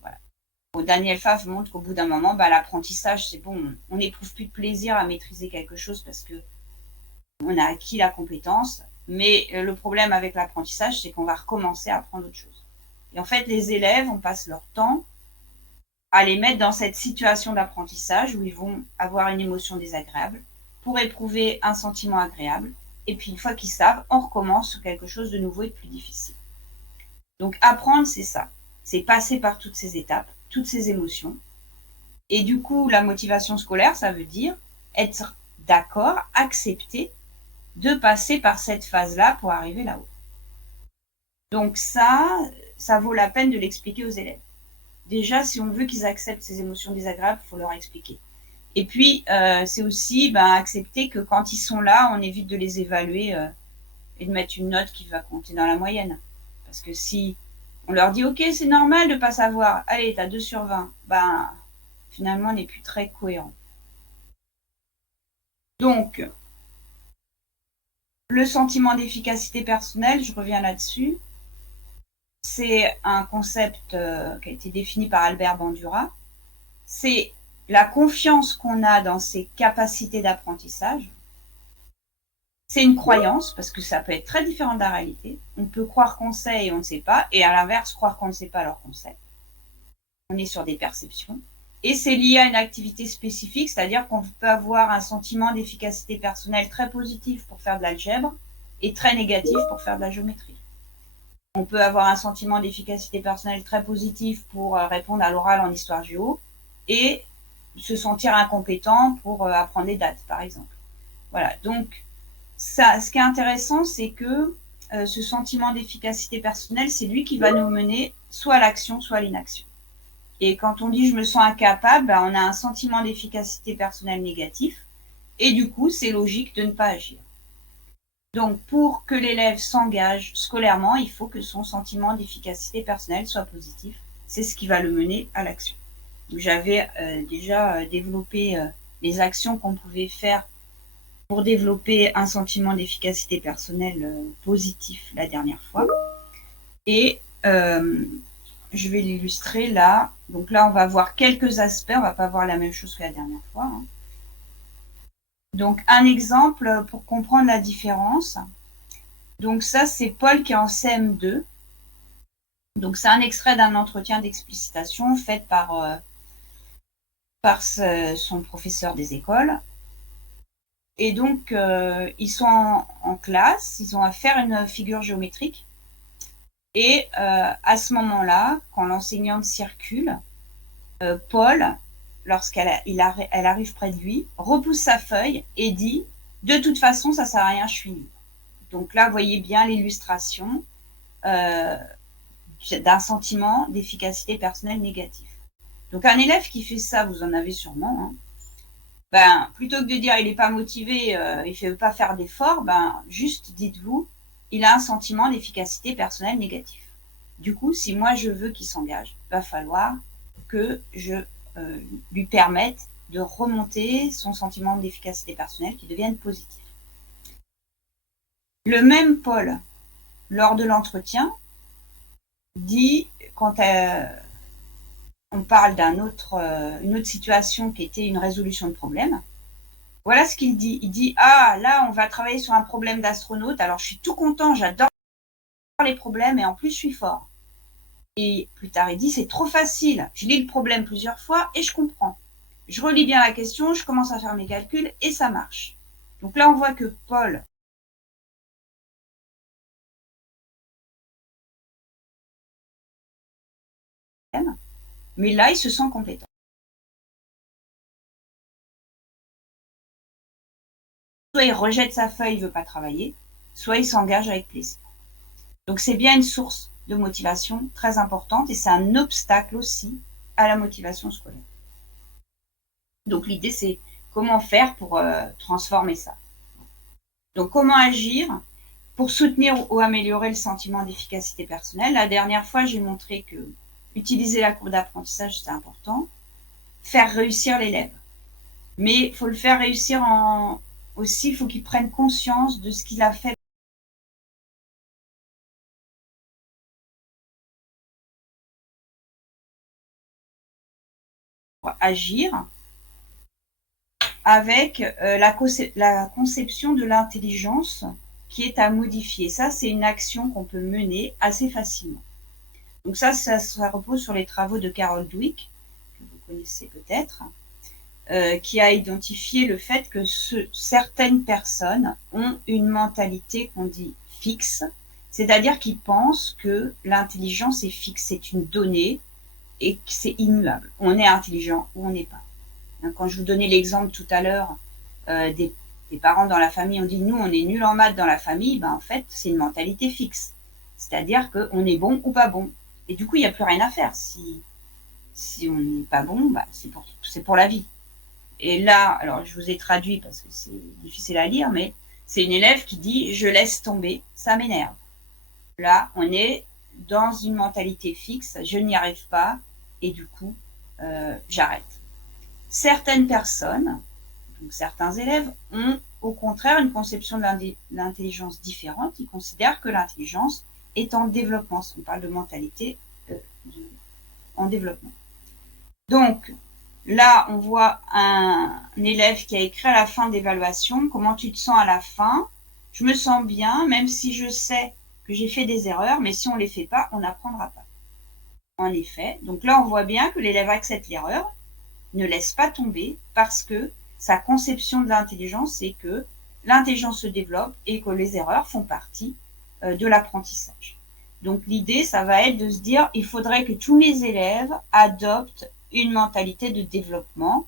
Voilà. Bon, Daniel Favre montre qu'au bout d'un moment, l'apprentissage, c'est bon, on n'éprouve plus de plaisir à maîtriser quelque chose parce que on a acquis la compétence. Mais le problème avec l'apprentissage, c'est qu'on va recommencer à apprendre autre chose. Et en fait, les élèves, on passe leur temps à les mettre dans cette situation d'apprentissage où ils vont avoir une émotion désagréable pour éprouver un sentiment agréable. Et puis, une fois qu'ils savent, on recommence sur quelque chose de nouveau et de plus difficile. Donc, apprendre, c'est ça. C'est passer par toutes ces étapes, toutes ces émotions. Et du coup, la motivation scolaire, ça veut dire être d'accord, accepter de passer par cette phase-là pour arriver là-haut. Donc ça vaut la peine de l'expliquer aux élèves. Déjà, si on veut qu'ils acceptent ces émotions désagréables, il faut leur expliquer. Et puis, c'est aussi accepter que quand ils sont là, on évite de les évaluer et de mettre une note qui va compter dans la moyenne. Parce que si on leur dit « Ok, c'est normal de ne pas savoir, allez, tu as 2 sur 20 », finalement, on n'est plus très cohérent. Donc, le sentiment d'efficacité personnelle, je reviens là-dessus, c'est un concept qui a été défini par Albert Bandura. C'est la confiance qu'on a dans ses capacités d'apprentissage. C'est une croyance, parce que ça peut être très différent de la réalité. On peut croire qu'on sait et on ne sait pas, et à l'inverse, croire qu'on ne sait pas alors qu'on sait. On est sur des perceptions. Et c'est lié à une activité spécifique, c'est-à-dire qu'on peut avoir un sentiment d'efficacité personnelle très positif pour faire de l'algèbre et très négatif pour faire de la géométrie. On peut avoir un sentiment d'efficacité personnelle très positif pour répondre à l'oral en histoire géo et se sentir incompétent pour apprendre des dates, par exemple. Voilà, donc ça, ce qui est intéressant, c'est que ce sentiment d'efficacité personnelle, c'est lui qui va nous mener soit à l'action, soit à l'inaction. Et quand on dit « je me sens incapable », on a un sentiment d'efficacité personnelle négatif et du coup, c'est logique de ne pas agir. Donc, pour que l'élève s'engage scolairement, il faut que son sentiment d'efficacité personnelle soit positif. C'est ce qui va le mener à l'action. J'avais déjà développé les actions qu'on pouvait faire pour développer un sentiment d'efficacité personnelle positif la dernière fois. Et je vais l'illustrer là. Donc là, on va voir quelques aspects. On ne va pas voir la même chose que la dernière fois. Hein. Donc, un exemple pour comprendre la différence. Donc ça, c'est Paul qui est en CM2. Donc, c'est un extrait d'un entretien d'explicitation fait par son professeur des écoles. Et donc, ils sont en classe, ils ont à faire une figure géométrique. Et à ce moment-là, quand l'enseignante circule, Paul, lorsqu'elle arrive près de lui, repousse sa feuille et dit « De toute façon, ça ne sert à rien, je suis nul ». Donc là, vous voyez bien l'illustration d'un sentiment d'efficacité personnelle négatif. Donc un élève qui fait ça, vous en avez sûrement, hein, plutôt que de dire il n'est pas motivé, il ne veut pas faire d'efforts, juste dites-vous, il a un sentiment d'efficacité personnelle négatif. Du coup, si moi je veux qu'il s'engage, il va falloir que je lui permette de remonter son sentiment d'efficacité personnelle qui devienne positif. Le même Paul, lors de l'entretien, dit, quand on parle d'une autre situation qui était une résolution de problème, voilà ce qu'il dit. Il dit « Ah, là, on va travailler sur un problème d'astronaute, alors je suis tout content, j'adore les problèmes et en plus, je suis fort. » Et plus tard, il dit « C'est trop facile, je lis le problème plusieurs fois et je comprends. Je relis bien la question, je commence à faire mes calculs et ça marche. » Donc là, on voit que Paul mais là, il se sent compétent. Soit il rejette sa feuille, il ne veut pas travailler, soit il s'engage avec plaisir. Donc c'est bien une source de motivation très importante et c'est un obstacle aussi à la motivation scolaire. Donc l'idée, c'est comment faire pour transformer ça. Donc comment agir pour soutenir ou améliorer le sentiment d'efficacité personnelle. La dernière fois, j'ai montré que utiliser la courbe d'apprentissage, c'est important. Faire réussir l'élève. Mais il faut le faire réussir aussi, il faut qu'il prenne conscience de ce qu'il a fait. Pour agir avec la conception de l'intelligence qui est à modifier. Ça, c'est une action qu'on peut mener assez facilement. Donc ça repose sur les travaux de Carol Dweck, que vous connaissez peut-être. qui a identifié le fait que certaines personnes ont une mentalité qu'on dit fixe, c'est-à-dire qu'ils pensent que l'intelligence est fixe, c'est une donnée et que c'est immuable. On est intelligent ou on n'est pas. Quand je vous donnais l'exemple tout à l'heure des parents dans la famille, on dit nous on est nuls en maths dans la famille, en fait c'est une mentalité fixe. C'est-à-dire qu'on est bon ou pas bon. Et du coup il n'y a plus rien à faire. Si on n'est pas bon, c'est pour la vie. Et là, alors je vous ai traduit parce que c'est difficile à lire, mais c'est une élève qui dit je laisse tomber, ça m'énerve. Là, on est dans une mentalité fixe, je n'y arrive pas et du coup, j'arrête. Certaines personnes, donc certains élèves, ont au contraire une conception de l'intelligence différente. Ils considèrent que l'intelligence est en développement. On parle de mentalité en développement. Donc, là, on voit un élève qui a écrit à la fin de l'évaluation « Comment tu te sens à la fin ?» Je me sens bien, même si je sais que j'ai fait des erreurs, mais si on ne les fait pas, on n'apprendra pas. En effet, donc là, on voit bien que l'élève accepte l'erreur, ne laisse pas tomber, parce que sa conception de l'intelligence, c'est que l'intelligence se développe et que les erreurs font partie de l'apprentissage. Donc l'idée, ça va être de se dire, il faudrait que tous mes élèves adoptent une mentalité de développement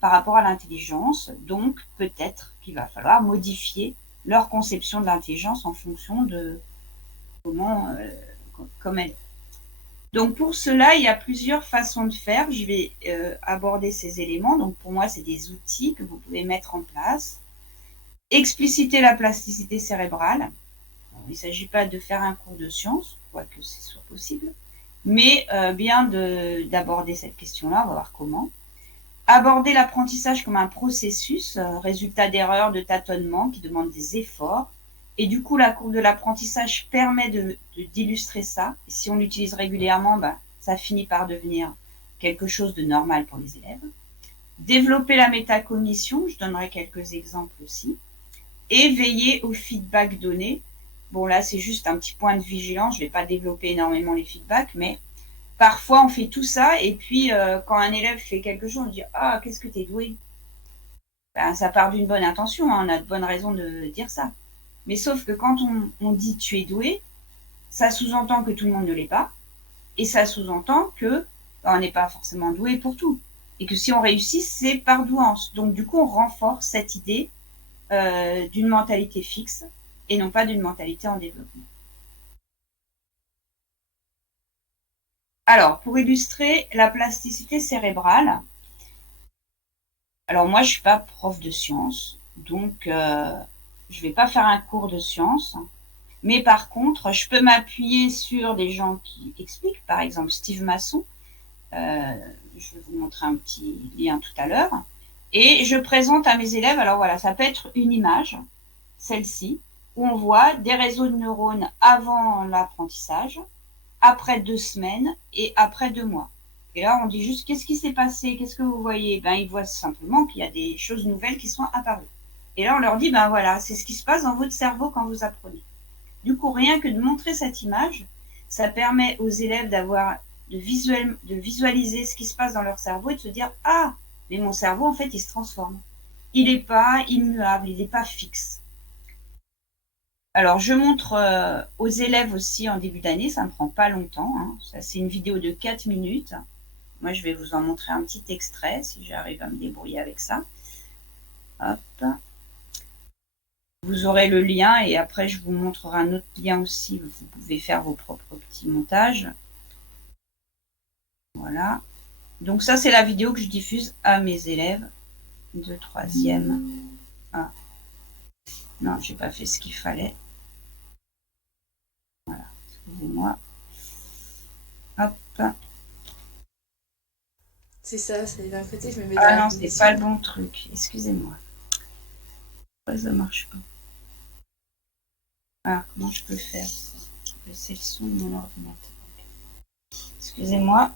par rapport à l'intelligence. Donc peut-être qu'il va falloir modifier leur conception de l'intelligence en fonction de comment elle est. Donc pour cela, il y a plusieurs façons de faire. Je vais aborder ces éléments. Donc pour moi, c'est des outils que vous pouvez mettre en place. Expliciter la plasticité cérébrale. Il ne s'agit pas de faire un cours de sciences, quoique ce soit possible, mais bien d'aborder cette question-là, on va voir comment. Aborder l'apprentissage comme un processus, résultat d'erreurs, de tâtonnements qui demande des efforts. Et du coup, la courbe de l'apprentissage permet d'illustrer ça. Et si on l'utilise régulièrement, ça finit par devenir quelque chose de normal pour les élèves. Développer la métacognition, je donnerai quelques exemples aussi. Et veiller au feedback donné. Bon, là, c'est juste un petit point de vigilance. Je ne vais pas développer énormément les feedbacks, mais parfois, on fait tout ça. Et puis, quand un élève fait quelque chose, on dit « Ah, qu'est-ce que tu es doué ?» Ça part d'une bonne intention. On a de bonnes raisons de dire ça. Mais sauf que quand on dit « tu es doué », ça sous-entend que tout le monde ne l'est pas. Et ça sous-entend que on n'est pas forcément doué pour tout. Et que si on réussit, c'est par douance. Donc, du coup, on renforce cette idée d'une mentalité fixe et non pas d'une mentalité en développement. Alors, pour illustrer la plasticité cérébrale, alors moi, je ne suis pas prof de sciences, donc je ne vais pas faire un cours de sciences, mais par contre, je peux m'appuyer sur des gens qui expliquent, par exemple Steve Masson, je vais vous montrer un petit lien tout à l'heure, et je présente à mes élèves, alors voilà, ça peut être une image, celle-ci, où on voit des réseaux de neurones avant l'apprentissage, après 2 semaines et après 2 mois. Et là, on dit juste, qu'est-ce qui s'est passé? Qu'est-ce que vous voyez? Ils voient simplement qu'il y a des choses nouvelles qui sont apparues. Et là, on leur dit, voilà, c'est ce qui se passe dans votre cerveau quand vous apprenez. Du coup, rien que de montrer cette image, ça permet aux élèves de visualiser ce qui se passe dans leur cerveau et de se dire, ah, mais mon cerveau, en fait, il se transforme. Il n'est pas immuable, il n'est pas fixe. Alors, je montre aux élèves aussi en début d'année, ça ne me prend pas longtemps. Ça, c'est une vidéo de 4 minutes. Moi, je vais vous en montrer un petit extrait, si j'arrive à me débrouiller avec ça. Hop. Vous aurez le lien et après, je vous montrerai un autre lien aussi. Vous pouvez faire vos propres petits montages. Voilà. Donc, ça, c'est la vidéo que je diffuse à mes élèves de 3e. Ah. Non, je n'ai pas fait ce qu'il fallait. Voilà, excusez-moi. Hop. C'est ça, c'est d'un côté, je me mets dans Ah la non, c'est pas le bon truc. Excusez-moi. Pourquoi ça marche pas? Ah, comment je peux faire ça? C'est le son de mon ordinateur. Excusez-moi.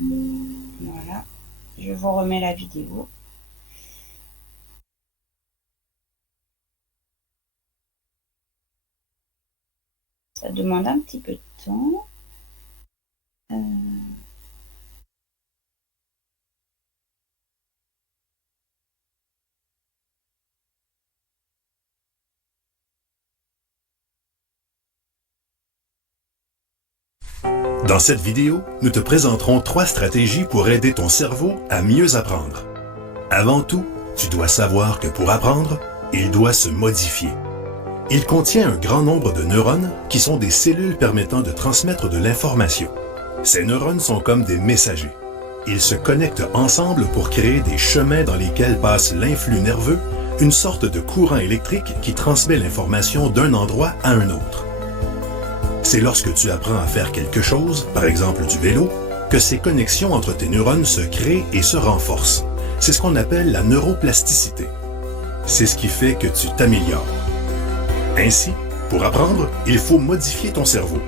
Voilà. Je vous remets la vidéo. Ça demande un petit peu de temps. Dans cette vidéo, nous te présenterons 3 stratégies pour aider ton cerveau à mieux apprendre. Avant tout, tu dois savoir que pour apprendre, il doit se modifier. Il contient un grand nombre de neurones qui sont des cellules permettant de transmettre de l'information. Ces neurones sont comme des messagers. Ils se connectent ensemble pour créer des chemins dans lesquels passe l'influx nerveux, une sorte de courant électrique qui transmet l'information d'un endroit à un autre. C'est lorsque tu apprends à faire quelque chose, par exemple du vélo, que ces connexions entre tes neurones se créent et se renforcent. C'est ce qu'on appelle la neuroplasticité. C'est ce qui fait que tu t'améliores. Ainsi, pour apprendre, il faut modifier ton cerveau.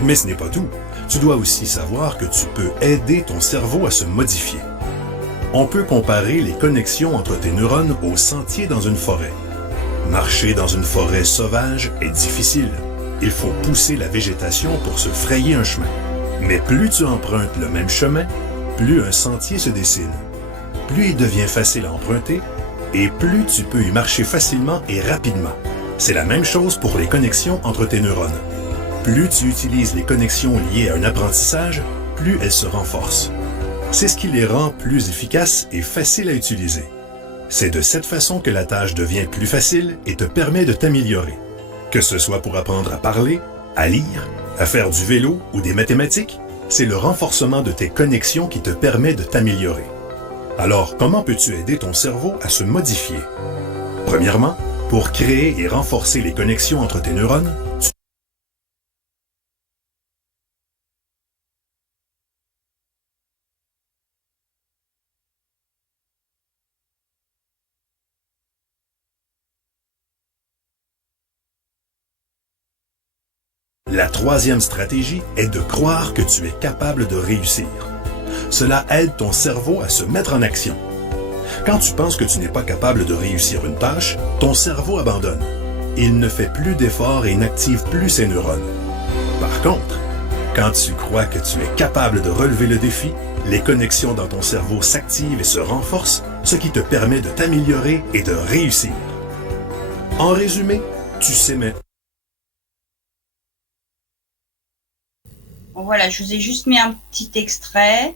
Mais ce n'est pas tout. Tu dois aussi savoir que tu peux aider ton cerveau à se modifier. On peut comparer les connexions entre tes neurones au sentier dans une forêt. Marcher dans une forêt sauvage est difficile. Il faut pousser la végétation pour se frayer un chemin. Mais plus tu empruntes le même chemin, plus un sentier se dessine. Plus il devient facile à emprunter, et plus tu peux y marcher facilement et rapidement. C'est la même chose pour les connexions entre tes neurones. Plus tu utilises les connexions liées à un apprentissage, plus elles se renforcent. C'est ce qui les rend plus efficaces et faciles à utiliser. C'est de cette façon que la tâche devient plus facile et te permet de t'améliorer. Que ce soit pour apprendre à parler, à lire, à faire du vélo ou des mathématiques, c'est le renforcement de tes connexions qui te permet de t'améliorer. Alors, comment peux-tu aider ton cerveau à se modifier? Premièrement, pour créer et renforcer les connexions entre tes neurones, la 3e stratégie est de croire que tu es capable de réussir. Cela aide ton cerveau à se mettre en action. Quand tu penses que tu n'es pas capable de réussir une tâche, ton cerveau abandonne. Il ne fait plus d'efforts et n'active plus ses neurones. Par contre, quand tu crois que tu es capable de relever le défi, les connexions dans ton cerveau s'activent et se renforcent, ce qui te permet de t'améliorer et de réussir. En résumé, tu sais maintenant. Bon, voilà, je vous ai juste mis un petit extrait.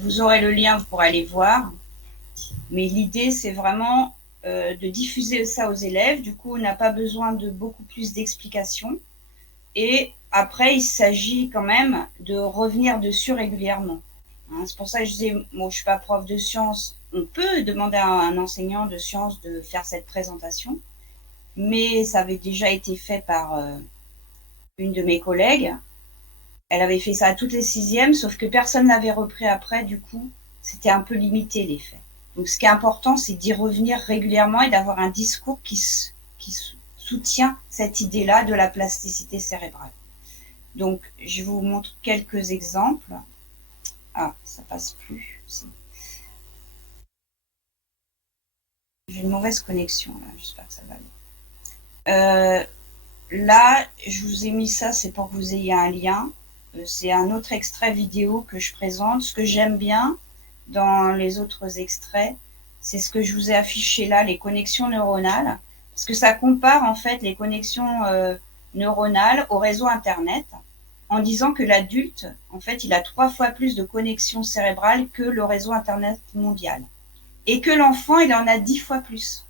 Vous aurez le lien, vous pourrez aller voir. Mais l'idée, c'est vraiment de diffuser ça aux élèves. Du coup, on n'a pas besoin de beaucoup plus d'explications. Et après, il s'agit quand même de revenir dessus régulièrement. Hein, c'est pour ça que je disais, moi, je ne suis pas prof de sciences. On peut demander à un enseignant de sciences de faire cette présentation. Mais ça avait déjà été fait par une de mes collègues. Elle avait fait ça à toutes les 6e, sauf que personne n'avait repris après. Du coup, c'était un peu limité l'effet. Donc, ce qui est important, c'est d'y revenir régulièrement et d'avoir un discours qui soutient cette idée-là de la plasticité cérébrale. Donc, je vous montre quelques exemples. Ah, ça passe plus. J'ai une mauvaise connexion, là. J'espère que ça va aller. Là, je vous ai mis ça, c'est pour que vous ayez un lien. C'est un autre extrait vidéo que je présente. Ce que j'aime bien dans les autres extraits, c'est ce que je vous ai affiché là, les connexions neuronales, parce que ça compare en fait les connexions neuronales au réseau Internet, en disant que l'adulte, en fait, il a 3 fois plus de connexions cérébrales que le réseau Internet mondial, et que l'enfant, il en a 10 fois plus.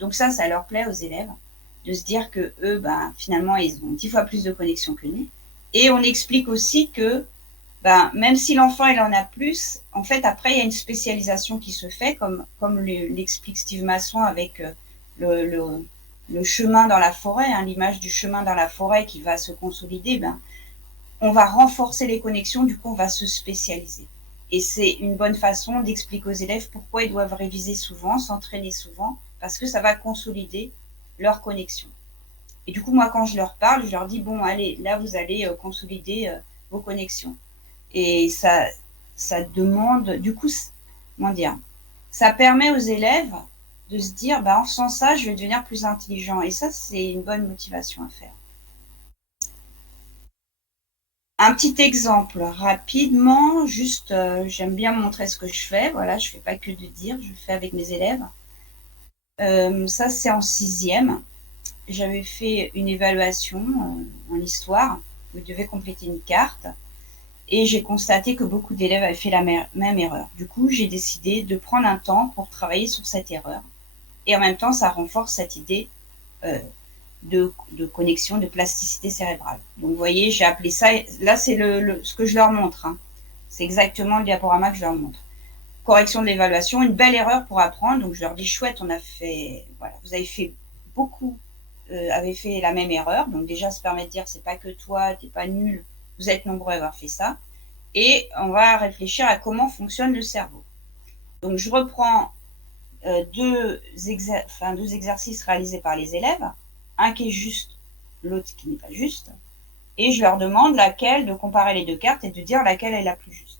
Donc ça leur plaît aux élèves, de se dire que eux, finalement, ils ont 10 fois plus de connexions que nous. Et on explique aussi que même si l'enfant il en a plus, en fait après il y a une spécialisation qui se fait, comme l'explique Steve Masson avec le chemin dans la forêt, hein, l'image du chemin dans la forêt qui va se consolider. On va renforcer les connexions, du coup on va se spécialiser. Et c'est une bonne façon d'expliquer aux élèves pourquoi ils doivent réviser souvent, s'entraîner souvent, parce que ça va consolider leurs connexions. Et du coup, moi, quand je leur parle, je leur dis, bon, allez, là, vous allez consolider vos connexions. Et ça demande, du coup, comment dire, ça permet aux élèves de se dire, en faisant ça, je vais devenir plus intelligent. Et ça, c'est une bonne motivation à faire. Un petit exemple, rapidement, juste, j'aime bien montrer ce que je fais. Voilà, je ne fais pas que de dire, je fais avec mes élèves. Ça, c'est en 6e. J'avais fait une évaluation en histoire Vous devez compléter une carte. Et j'ai constaté que beaucoup d'élèves avaient fait la même erreur. Du coup, j'ai décidé de prendre un temps pour travailler sur cette erreur. Et en même temps, ça renforce cette idée de connexion, de plasticité cérébrale. Donc, vous voyez, j'ai appelé ça, là, c'est ce que je leur montre. Hein. C'est exactement le diaporama que je leur montre. Correction de l'évaluation, une belle erreur pour apprendre. Donc, je leur dis, chouette, on a fait, voilà, vous avez fait beaucoup, avez fait la même erreur. Donc, déjà, ça permet de dire, c'est pas que toi, t'es pas nul, vous êtes nombreux à avoir fait ça. Et on va réfléchir à comment fonctionne le cerveau. Donc, je reprends deux exercices réalisés par les élèves, un qui est juste, l'autre qui n'est pas juste, et je leur demande laquelle, de comparer les deux cartes et de dire laquelle est la plus juste.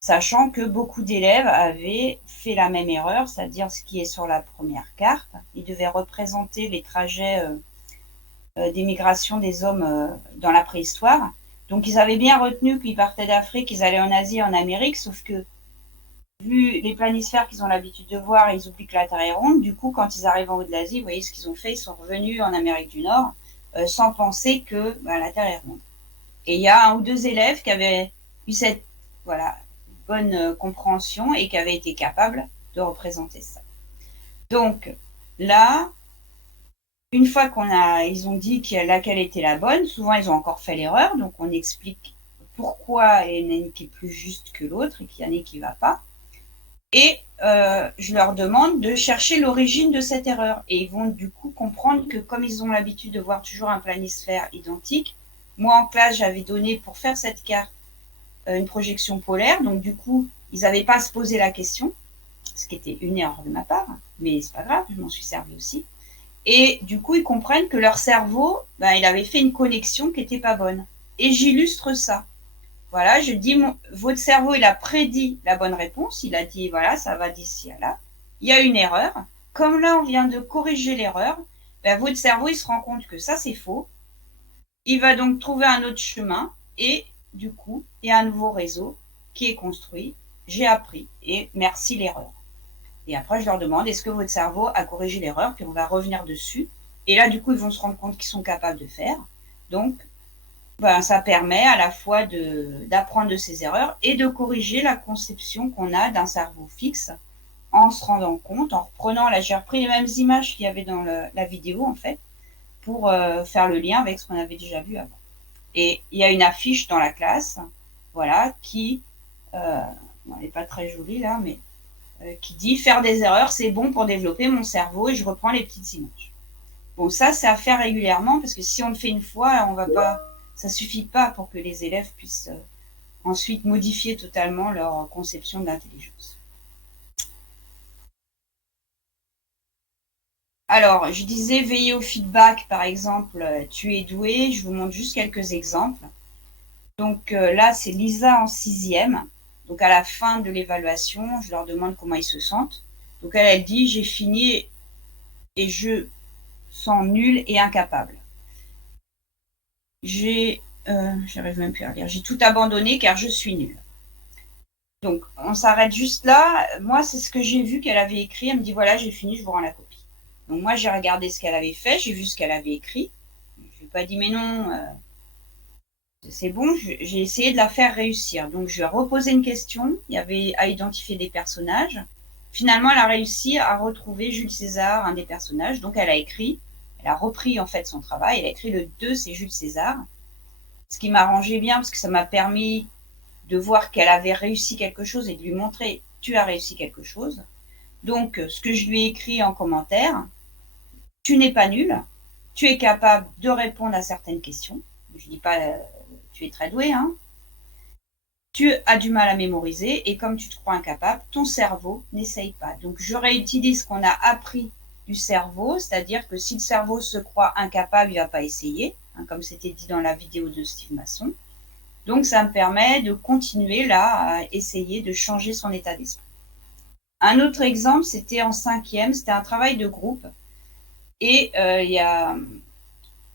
Sachant que beaucoup d'élèves avaient fait la même erreur, c'est-à-dire ce qui est sur la première carte. Ils devaient représenter les trajets d'émigration des hommes dans la préhistoire. Donc, ils avaient bien retenu qu'ils partaient d'Afrique, ils allaient en Asie et en Amérique, sauf que, vu les planisphères qu'ils ont l'habitude de voir, ils oublient que la Terre est ronde. Du coup, quand ils arrivent en haut de l'Asie, vous voyez ce qu'ils ont fait, ils sont revenus en Amérique du Nord sans penser que la Terre est ronde. Et il y a un ou deux élèves qui avaient eu cette bonne compréhension et qui avaient été capables de représenter ça. Donc, là, une fois ils ont dit laquelle était la bonne, souvent ils ont encore fait l'erreur, donc on explique pourquoi il y en a une qui est plus juste que l'autre et qu'il y en a une qui ne va pas. Et je leur demande de chercher l'origine de cette erreur. Et ils vont du coup comprendre que comme ils ont l'habitude de voir toujours un planisphère identique, moi en classe j'avais donné pour faire cette carte une projection polaire, donc du coup ils n'avaient pas à se poser la question, ce qui était une erreur de ma part, mais c'est pas grave, je m'en suis servi aussi. Et du coup ils comprennent que leur cerveau, il avait fait une connexion qui n'était pas bonne. Et j'illustre ça. Voilà, je dis, votre cerveau, il a prédit la bonne réponse. Il a dit, voilà, ça va d'ici à là. Il y a une erreur. Comme là, on vient de corriger l'erreur, votre cerveau, il se rend compte que ça, c'est faux. Il va donc trouver un autre chemin. Et du coup, il y a un nouveau réseau qui est construit. J'ai appris. Et merci l'erreur. Et après, je leur demande, est-ce que votre cerveau a corrigé l'erreur? Puis on va revenir dessus. Et là, du coup, ils vont se rendre compte qu'ils sont capables de faire. Donc, ça permet à la fois d'apprendre de ses erreurs et de corriger la conception qu'on a d'un cerveau fixe en se rendant compte, en reprenant, là j'ai repris les mêmes images qu'il y avait dans la vidéo en fait, pour faire le lien avec ce qu'on avait déjà vu avant. Et il y a une affiche dans la classe, voilà, qui, elle n'est pas très jolie là, mais qui dit « Faire des erreurs, c'est bon pour développer mon cerveau » et je reprends les petites images. Bon, ça c'est à faire régulièrement parce que si on le fait une fois, on va pas... Ça ne suffit pas pour que les élèves puissent ensuite modifier totalement leur conception de l'intelligence. Alors, je disais veiller au feedback, par exemple, tu es doué. Je vous montre juste quelques exemples. Donc là, c'est Lisa en 6e. Donc à la fin de l'évaluation, je leur demande comment ils se sentent. Donc elle dit, j'ai fini et je sens nul et incapable. J'arrive même plus à lire. J'ai tout abandonné car je suis nulle. Donc, on s'arrête juste là. Moi, c'est ce que j'ai vu qu'elle avait écrit. Elle me dit, voilà, j'ai fini, je vous rends la copie. Donc, moi, j'ai regardé ce qu'elle avait fait. J'ai vu ce qu'elle avait écrit. Je ne lui ai pas dit, mais non, c'est bon. J'ai essayé de la faire réussir. Donc, je lui ai reposé une question. Il y avait à identifier des personnages. Finalement, elle a réussi à retrouver Jules César, un des personnages. Donc, elle a écrit. Elle a repris en fait son travail. Elle a écrit le 2, c'est Jules César. Ce qui m'arrangeait bien parce que ça m'a permis de voir qu'elle avait réussi quelque chose et de lui montrer « tu as réussi quelque chose ». Donc, ce que je lui ai écrit en commentaire, « tu n'es pas nul, tu es capable de répondre à certaines questions ». Je ne dis pas « tu es très doué ». Tu as du mal à mémoriser et comme tu te crois incapable, ton cerveau n'essaye pas. Donc, je réutilise ce qu'on a appris du cerveau, c'est-à-dire que si le cerveau se croit incapable, il ne va pas essayer, comme c'était dit dans la vidéo de Steve Masson. Donc, ça me permet de continuer là à essayer de changer son état d'esprit. Un autre exemple, c'était en 5e, c'était un travail de groupe. Et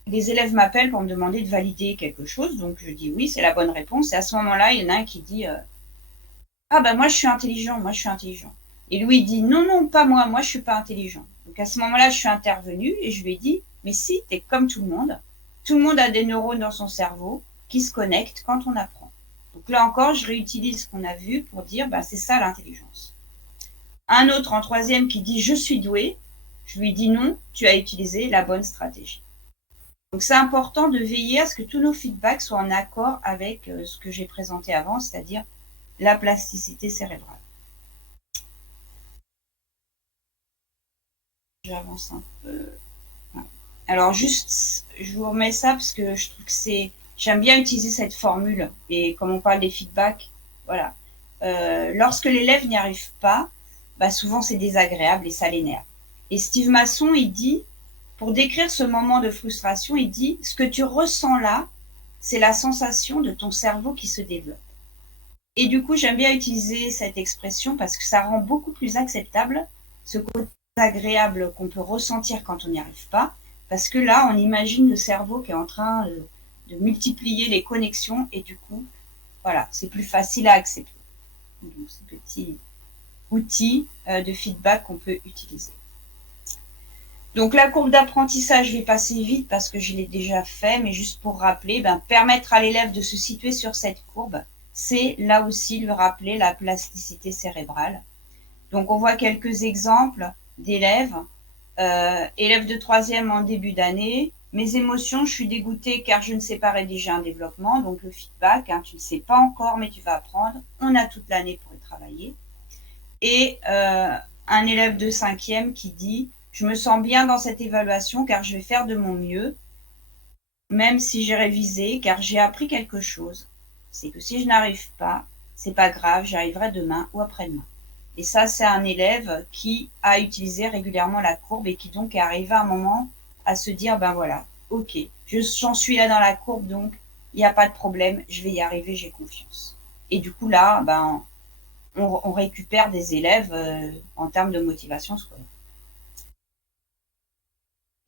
les élèves m'appellent pour me demander de valider quelque chose. Donc, je dis oui, c'est la bonne réponse. Et à ce moment-là, il y en a un qui dit ah ben moi, je suis intelligent, moi, je suis intelligent. Et lui, il dit non, non, pas moi, moi, je suis pas intelligent. Donc, à ce moment-là, je suis intervenue et je lui ai dit mais si, tu es comme tout le monde. Tout le monde a des neurones dans son cerveau. qui se connectent quand on apprend. Donc là encore, je réutilise ce qu'on a vu pour dire c'est ça l'intelligence. Un autre en troisième qui dit je suis doué, je lui dis non, tu as utilisé la bonne stratégie. Donc c'est important de veiller à ce que tous nos feedbacks soient en accord avec ce que j'ai présenté avant, c'est-à-dire la plasticité cérébrale. J'avance un peu. Alors juste, je vous remets ça parce que je trouve que j'aime bien utiliser cette formule. Et comme on parle des feedbacks, voilà. Lorsque l'élève n'y arrive pas, souvent c'est désagréable et ça l'énerve. Et Steve Masson, il dit, pour décrire ce moment de frustration, il dit « Ce que tu ressens là, c'est la sensation de ton cerveau qui se développe. » Et du coup, j'aime bien utiliser cette expression parce que ça rend beaucoup plus acceptable ce côté agréable qu'on peut ressentir quand on n'y arrive pas. Parce que là, on imagine le cerveau qui est en train de multiplier les connexions et du coup, voilà, c'est plus facile à accepter. Donc, c'est un petit outil de feedback qu'on peut utiliser. Donc, la courbe d'apprentissage, je vais passer vite parce que je l'ai déjà fait, mais juste pour rappeler, permettre à l'élève de se situer sur cette courbe, c'est là aussi lui rappeler la plasticité cérébrale. Donc, on voit quelques exemples d'élèves. Élève de troisième en début d'année, mes émotions, je suis dégoûtée car je ne sais pas rédiger un développement, donc le feedback, tu ne sais pas encore mais tu vas apprendre, on a toute l'année pour y travailler. Et un élève de cinquième qui dit, je me sens bien dans cette évaluation car je vais faire de mon mieux, même si j'ai révisé, car j'ai appris quelque chose. C'est que si je n'arrive pas, c'est pas grave, j'y arriverai demain ou après-demain. Et ça, c'est un élève qui a utilisé régulièrement la courbe et qui donc est arrivé à un moment à se dire, voilà, ok, j'en suis là dans la courbe, donc il n'y a pas de problème, je vais y arriver, j'ai confiance. Et du coup, là, on récupère des élèves en termes de motivation scolaire.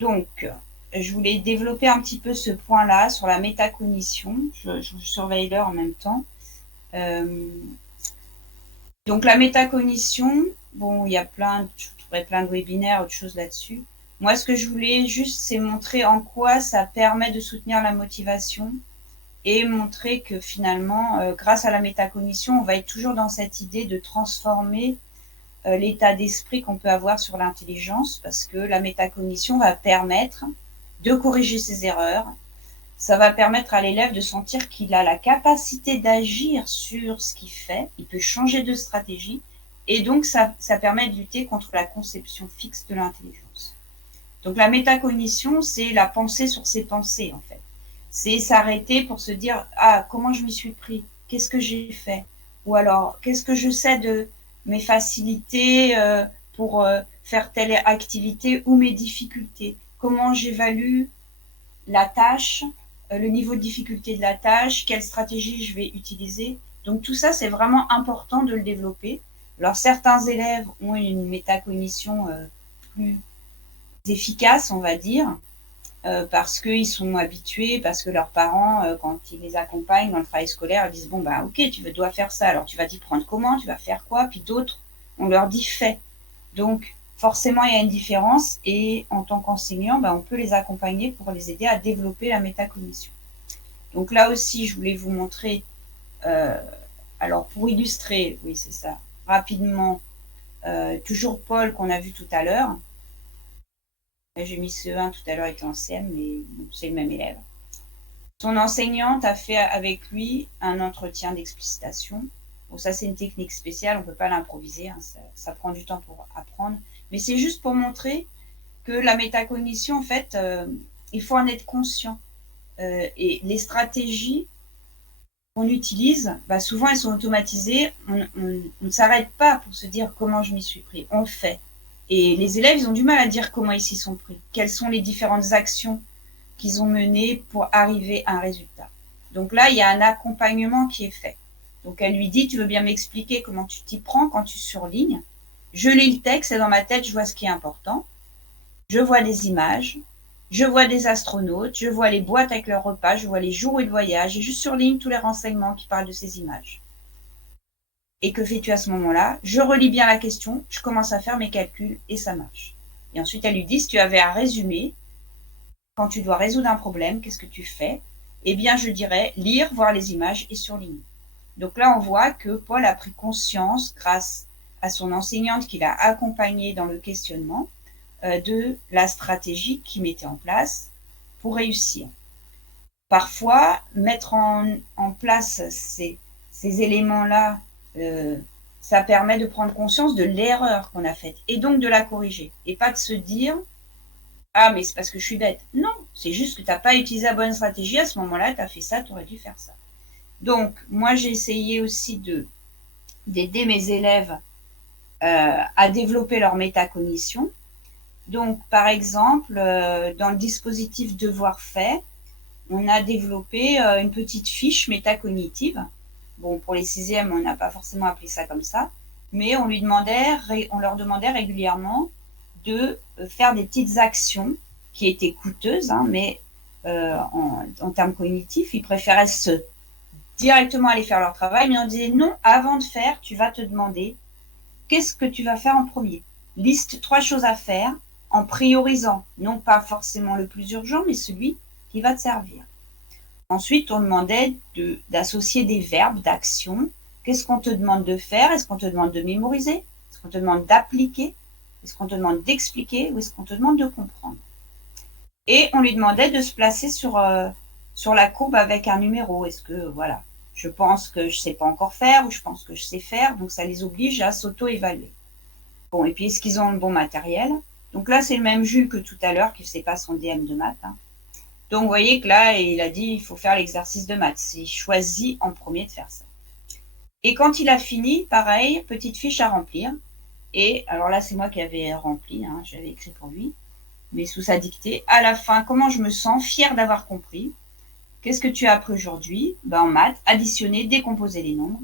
Donc, je voulais développer un petit peu ce point-là sur la métacognition. Je surveille l'heure en même temps. Donc la métacognition, il y a je trouverai plein de webinaires, autre chose là-dessus. Moi, ce que je voulais juste, c'est montrer en quoi ça permet de soutenir la motivation et montrer que finalement, grâce à la métacognition, on va être toujours dans cette idée de transformer l'état d'esprit qu'on peut avoir sur l'intelligence, parce que la métacognition va permettre de corriger ses erreurs. Ça va permettre à l'élève de sentir qu'il a la capacité d'agir sur ce qu'il fait, il peut changer de stratégie, et donc ça permet de lutter contre la conception fixe de l'intelligence. Donc la métacognition, c'est la pensée sur ses pensées, en fait. C'est s'arrêter pour se dire, comment je m'y suis pris? Qu'est-ce que j'ai fait? Ou alors, qu'est-ce que je sais de mes facilités pour faire telle activité ou mes difficultés? Comment j'évalue la tâche, le niveau de difficulté de la tâche, quelle stratégie je vais utiliser. Donc tout ça, c'est vraiment important de le développer. Alors certains élèves ont une métacognition plus efficace, on va dire, parce qu'ils sont habitués, parce que leurs parents, quand ils les accompagnent dans le travail scolaire, ils disent, ok, tu dois faire ça, alors tu vas t'y prendre comment, tu vas faire quoi, puis d'autres, on leur dit fais. Donc, forcément, il y a une différence et en tant qu'enseignant, on peut les accompagner pour les aider à développer la métacognition. Donc là aussi, je voulais vous montrer, alors pour illustrer, oui c'est ça, rapidement, toujours Paul qu'on a vu tout à l'heure. J'ai mis CE1 tout à l'heure, il était en CM, mais c'est le même élève. Son enseignante a fait avec lui un entretien d'explicitation. Bon, ça c'est une technique spéciale, on ne peut pas l'improviser, ça prend du temps pour apprendre. Mais c'est juste pour montrer que la métacognition, en fait, il faut en être conscient. Et les stratégies qu'on utilise, souvent elles sont automatisées. On ne s'arrête pas pour se dire comment je m'y suis pris. On le fait. Et les élèves, ils ont du mal à dire comment ils s'y sont pris. Quelles sont les différentes actions qu'ils ont menées pour arriver à un résultat. Donc là, il y a un accompagnement qui est fait. Donc elle lui dit, tu veux bien m'expliquer comment tu t'y prends quand tu surlignes? Je lis le texte et dans ma tête, je vois ce qui est important. Je vois des images, je vois des astronautes, je vois les boîtes avec leurs repas, je vois les jours où ils voyagent et je surligne tous les renseignements qui parlent de ces images. Et que fais-tu à ce moment-là? Je relis bien la question, je commence à faire mes calculs et ça marche. Et ensuite, elle lui dit, si tu avais à résumer, quand tu dois résoudre un problème, qu'est-ce que tu fais? Eh bien, je dirais lire, voir les images et surligner. Donc là, on voit que Paul a pris conscience, grâce à son enseignante qui l'a accompagné dans le questionnement, de la stratégie qu'il mettait en place pour réussir. Parfois, mettre en place ces éléments-là, ça permet de prendre conscience de l'erreur qu'on a faite et donc de la corriger. Et pas de se dire « Ah, mais c'est parce que je suis bête ». Non, c'est juste que tu n'as pas utilisé la bonne stratégie. À ce moment-là, tu as fait ça, tu aurais dû faire ça. Donc, moi, j'ai essayé aussi d'aider mes élèves à développer leur métacognition. Donc, par exemple, dans le dispositif devoir fait, on a développé une petite fiche métacognitive. Bon, pour les sixièmes, on n'a pas forcément appelé ça comme ça, mais on leur demandait régulièrement de faire des petites actions qui étaient coûteuses, hein, mais en termes cognitifs, ils préféraient directement aller faire leur travail, mais on disait non, avant de faire, tu vas te demander qu'est-ce que tu vas faire en premier. Liste 3 choses à faire en priorisant, non pas forcément le plus urgent, mais celui qui va te servir. Ensuite, on demandait d'associer des verbes d'action. Qu'est-ce qu'on te demande de faire? Est-ce qu'on te demande de mémoriser? Est-ce qu'on te demande d'appliquer? Est-ce qu'on te demande d'expliquer? Ou est-ce qu'on te demande de comprendre? Et on lui demandait de se placer sur la courbe avec un numéro. Est-ce que, voilà, je pense que je ne sais pas encore faire ou je pense que je sais faire. Donc, ça les oblige à s'auto-évaluer. Bon, et puis, est-ce qu'ils ont le bon matériel? Donc là, c'est le même Jules que tout à l'heure qui ne faisait pas son DM de maths. Hein. Donc, vous voyez que là, il a dit il faut faire l'exercice de maths. Il choisit en premier de faire ça. Et quand il a fini, pareil, petite fiche à remplir. Et alors là, c'est moi qui avais rempli, hein, j'avais écrit pour lui, mais sous sa dictée. À la fin, comment je me sens? Fière d'avoir compris. Qu'est-ce que tu as appris aujourd'hui? En maths, additionner, décomposer les nombres.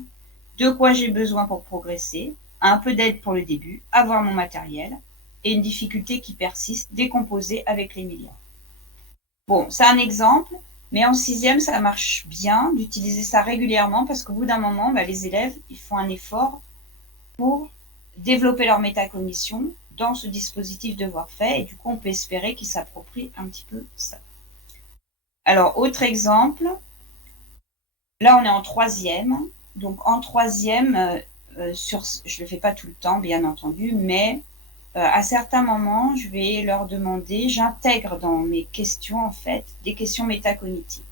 De quoi j'ai besoin pour progresser? Un peu d'aide pour le début, avoir mon matériel. Et une difficulté qui persiste, décomposer avec les milliards. Bon, c'est un exemple, mais en sixième, ça marche bien d'utiliser ça régulièrement parce qu'au bout d'un moment, les élèves, ils font un effort pour développer leur métacognition dans ce dispositif devoir fait et du coup, on peut espérer qu'ils s'approprient un petit peu ça. Alors, autre exemple, là, on est en troisième. Donc, en troisième, je ne le fais pas tout le temps, bien entendu, mais à certains moments, je vais leur demander, j'intègre dans mes questions, en fait, des questions métacognitives.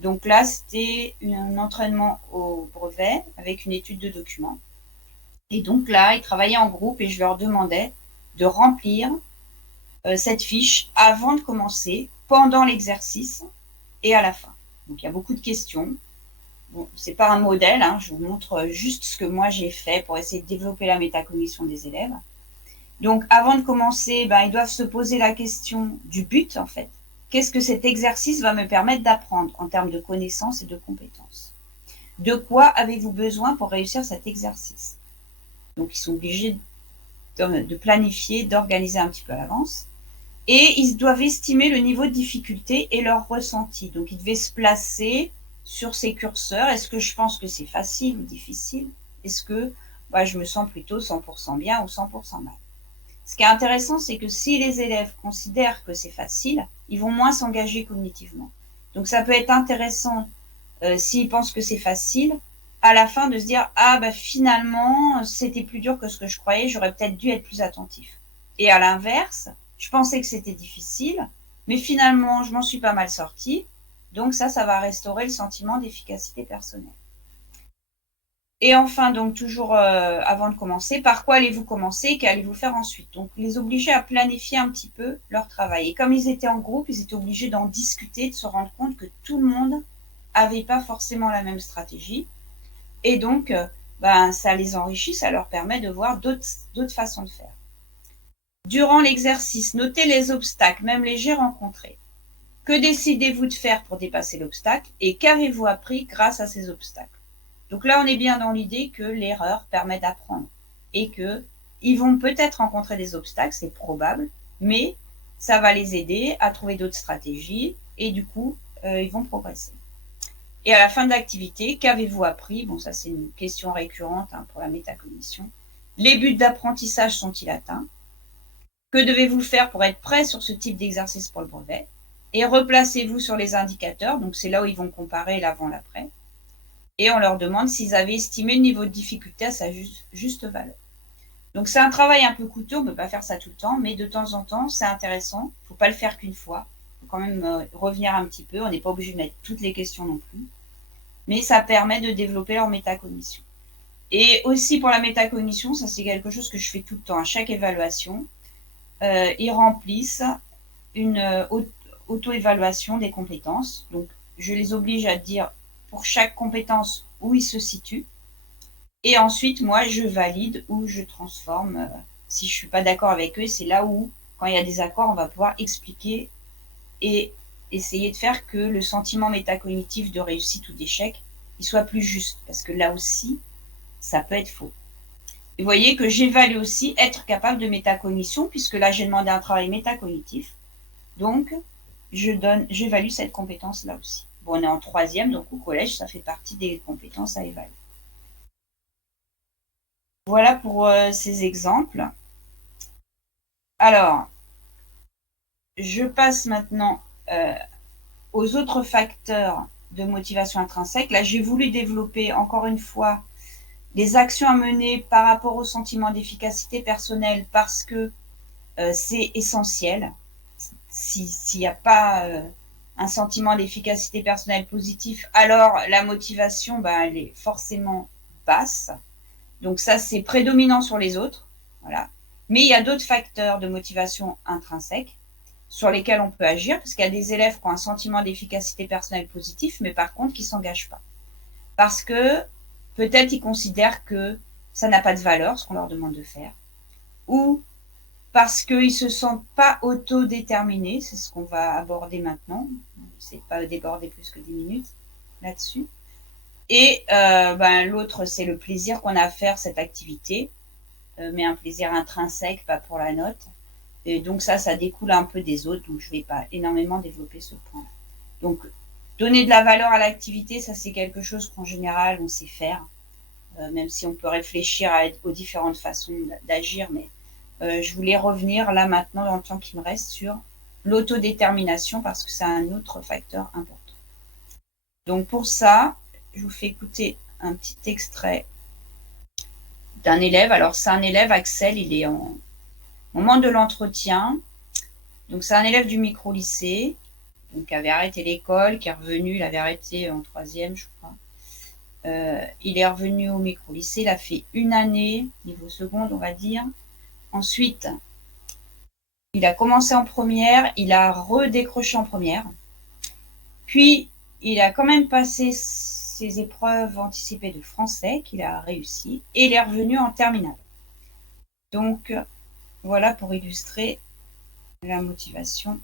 Donc là, c'était un entraînement au brevet avec une étude de document. Et donc là, ils travaillaient en groupe et je leur demandais de remplir cette fiche avant de commencer, pendant l'exercice et à la fin. Donc il y a beaucoup de questions. Bon, c'est pas un modèle, hein, je vous montre juste ce que moi j'ai fait pour essayer de développer la métacognition des élèves. Donc, avant de commencer, ils doivent se poser la question du but, en fait. Qu'est-ce que cet exercice va me permettre d'apprendre en termes de connaissances et de compétences? De quoi avez-vous besoin pour réussir cet exercice? Donc, ils sont obligés de planifier, d'organiser un petit peu à l'avance. Et ils doivent estimer le niveau de difficulté et leur ressenti. Donc, ils devaient se placer sur ces curseurs. Est-ce que je pense que c'est facile ou difficile? Est-ce que je me sens plutôt 100% bien ou 100% mal? Ce qui est intéressant, c'est que si les élèves considèrent que c'est facile, ils vont moins s'engager cognitivement. Donc, ça peut être intéressant, s'ils pensent que c'est facile, à la fin de se dire « Ah, finalement, c'était plus dur que ce que je croyais, j'aurais peut-être dû être plus attentif. » Et à l'inverse, je pensais que c'était difficile, mais finalement, je m'en suis pas mal sortie. Donc, ça va restaurer le sentiment d'efficacité personnelle. Et enfin, donc toujours avant de commencer, par quoi allez-vous commencer? Qu'allez-vous faire ensuite? Donc, les obliger à planifier un petit peu leur travail. Et comme ils étaient en groupe, ils étaient obligés d'en discuter, de se rendre compte que tout le monde n'avait pas forcément la même stratégie. Et donc, ça les enrichit, ça leur permet de voir d'autres façons de faire. Durant l'exercice, notez les obstacles, même légers, rencontrés. Que décidez-vous de faire pour dépasser l'obstacle? Et qu'avez-vous appris grâce à ces obstacles? Donc là, on est bien dans l'idée que l'erreur permet d'apprendre et qu'ils vont peut-être rencontrer des obstacles, c'est probable, mais ça va les aider à trouver d'autres stratégies et du coup, ils vont progresser. Et à la fin de l'activité, qu'avez-vous appris? Bon, ça, c'est une question récurrente pour la métacognition. Les buts d'apprentissage sont-ils atteints? Que devez-vous faire pour être prêt sur ce type d'exercice pour le brevet? et replacez-vous sur les indicateurs. Donc, c'est là où ils vont comparer l'avant, l'après. Et on leur demande s'ils avaient estimé le niveau de difficulté à sa juste valeur. Donc, c'est un travail un peu coûteux, on ne peut pas faire ça tout le temps, mais de temps en temps, c'est intéressant. Il ne faut pas le faire qu'une fois. Il faut quand même revenir un petit peu. On n'est pas obligé de mettre toutes les questions non plus. Mais ça permet de développer leur métacognition. Et aussi pour la métacognition, ça c'est quelque chose que je fais tout le temps à chaque évaluation. Ils remplissent une auto-évaluation des compétences. Donc, je les oblige à dire pour chaque compétence où ils se situent. Et ensuite, moi, je valide ou je transforme. Si je ne suis pas d'accord avec eux, c'est là où, quand il y a des accords, on va pouvoir expliquer et essayer de faire que le sentiment métacognitif de réussite ou d'échec, il soit plus juste. Parce que là aussi, ça peut être faux. Et vous voyez que j'évalue aussi être capable de métacognition, puisque là, j'ai demandé un travail métacognitif. Donc, j'évalue cette compétence-là aussi. Bon, on est en 3e, donc au collège, ça fait partie des compétences à évaluer. Voilà pour ces exemples. Alors, je passe maintenant aux autres facteurs de motivation intrinsèque. Là, j'ai voulu développer encore une fois les actions à mener par rapport au sentiment d'efficacité personnelle parce que c'est essentiel. S'il n'y a pas un sentiment d'efficacité personnelle positif, alors la motivation, elle est forcément basse. Donc ça, c'est prédominant sur les autres. Voilà. Mais il y a d'autres facteurs de motivation intrinsèque sur lesquels on peut agir, parce qu'il y a des élèves qui ont un sentiment d'efficacité personnelle positif, mais par contre qui ne s'engagent pas. Parce que peut-être ils considèrent que ça n'a pas de valeur, ce qu'on leur demande de faire, ou parce qu'ils ne se sentent pas autodéterminés, c'est ce qu'on va aborder maintenant, on ne sait pas déborder plus que 10 minutes là-dessus. Et l'autre, c'est le plaisir qu'on a à faire cette activité, mais un plaisir intrinsèque, pas pour la note. Et donc ça découle un peu des autres, donc je ne vais pas énormément développer ce point. Donc, donner de la valeur à l'activité, ça c'est quelque chose qu'en général, on sait faire, même si on peut réfléchir aux différentes façons d'agir, mais je voulais revenir là maintenant, dans le temps qui me reste, sur l'autodétermination, parce que c'est un autre facteur important. Donc pour ça, je vous fais écouter un petit extrait d'un élève. Alors, c'est un élève, Axel, il est au moment de l'entretien. Donc, c'est un élève du micro-lycée, donc qui avait arrêté l'école, qui est revenu, il avait arrêté en 3e, je crois. Il est revenu au micro-lycée, il a fait une année, niveau seconde, on va dire. Ensuite, il a commencé en première, il a redécroché en première. Puis, il a quand même passé ses épreuves anticipées de français qu'il a réussi et il est revenu en terminale. Donc, voilà pour illustrer la motivation.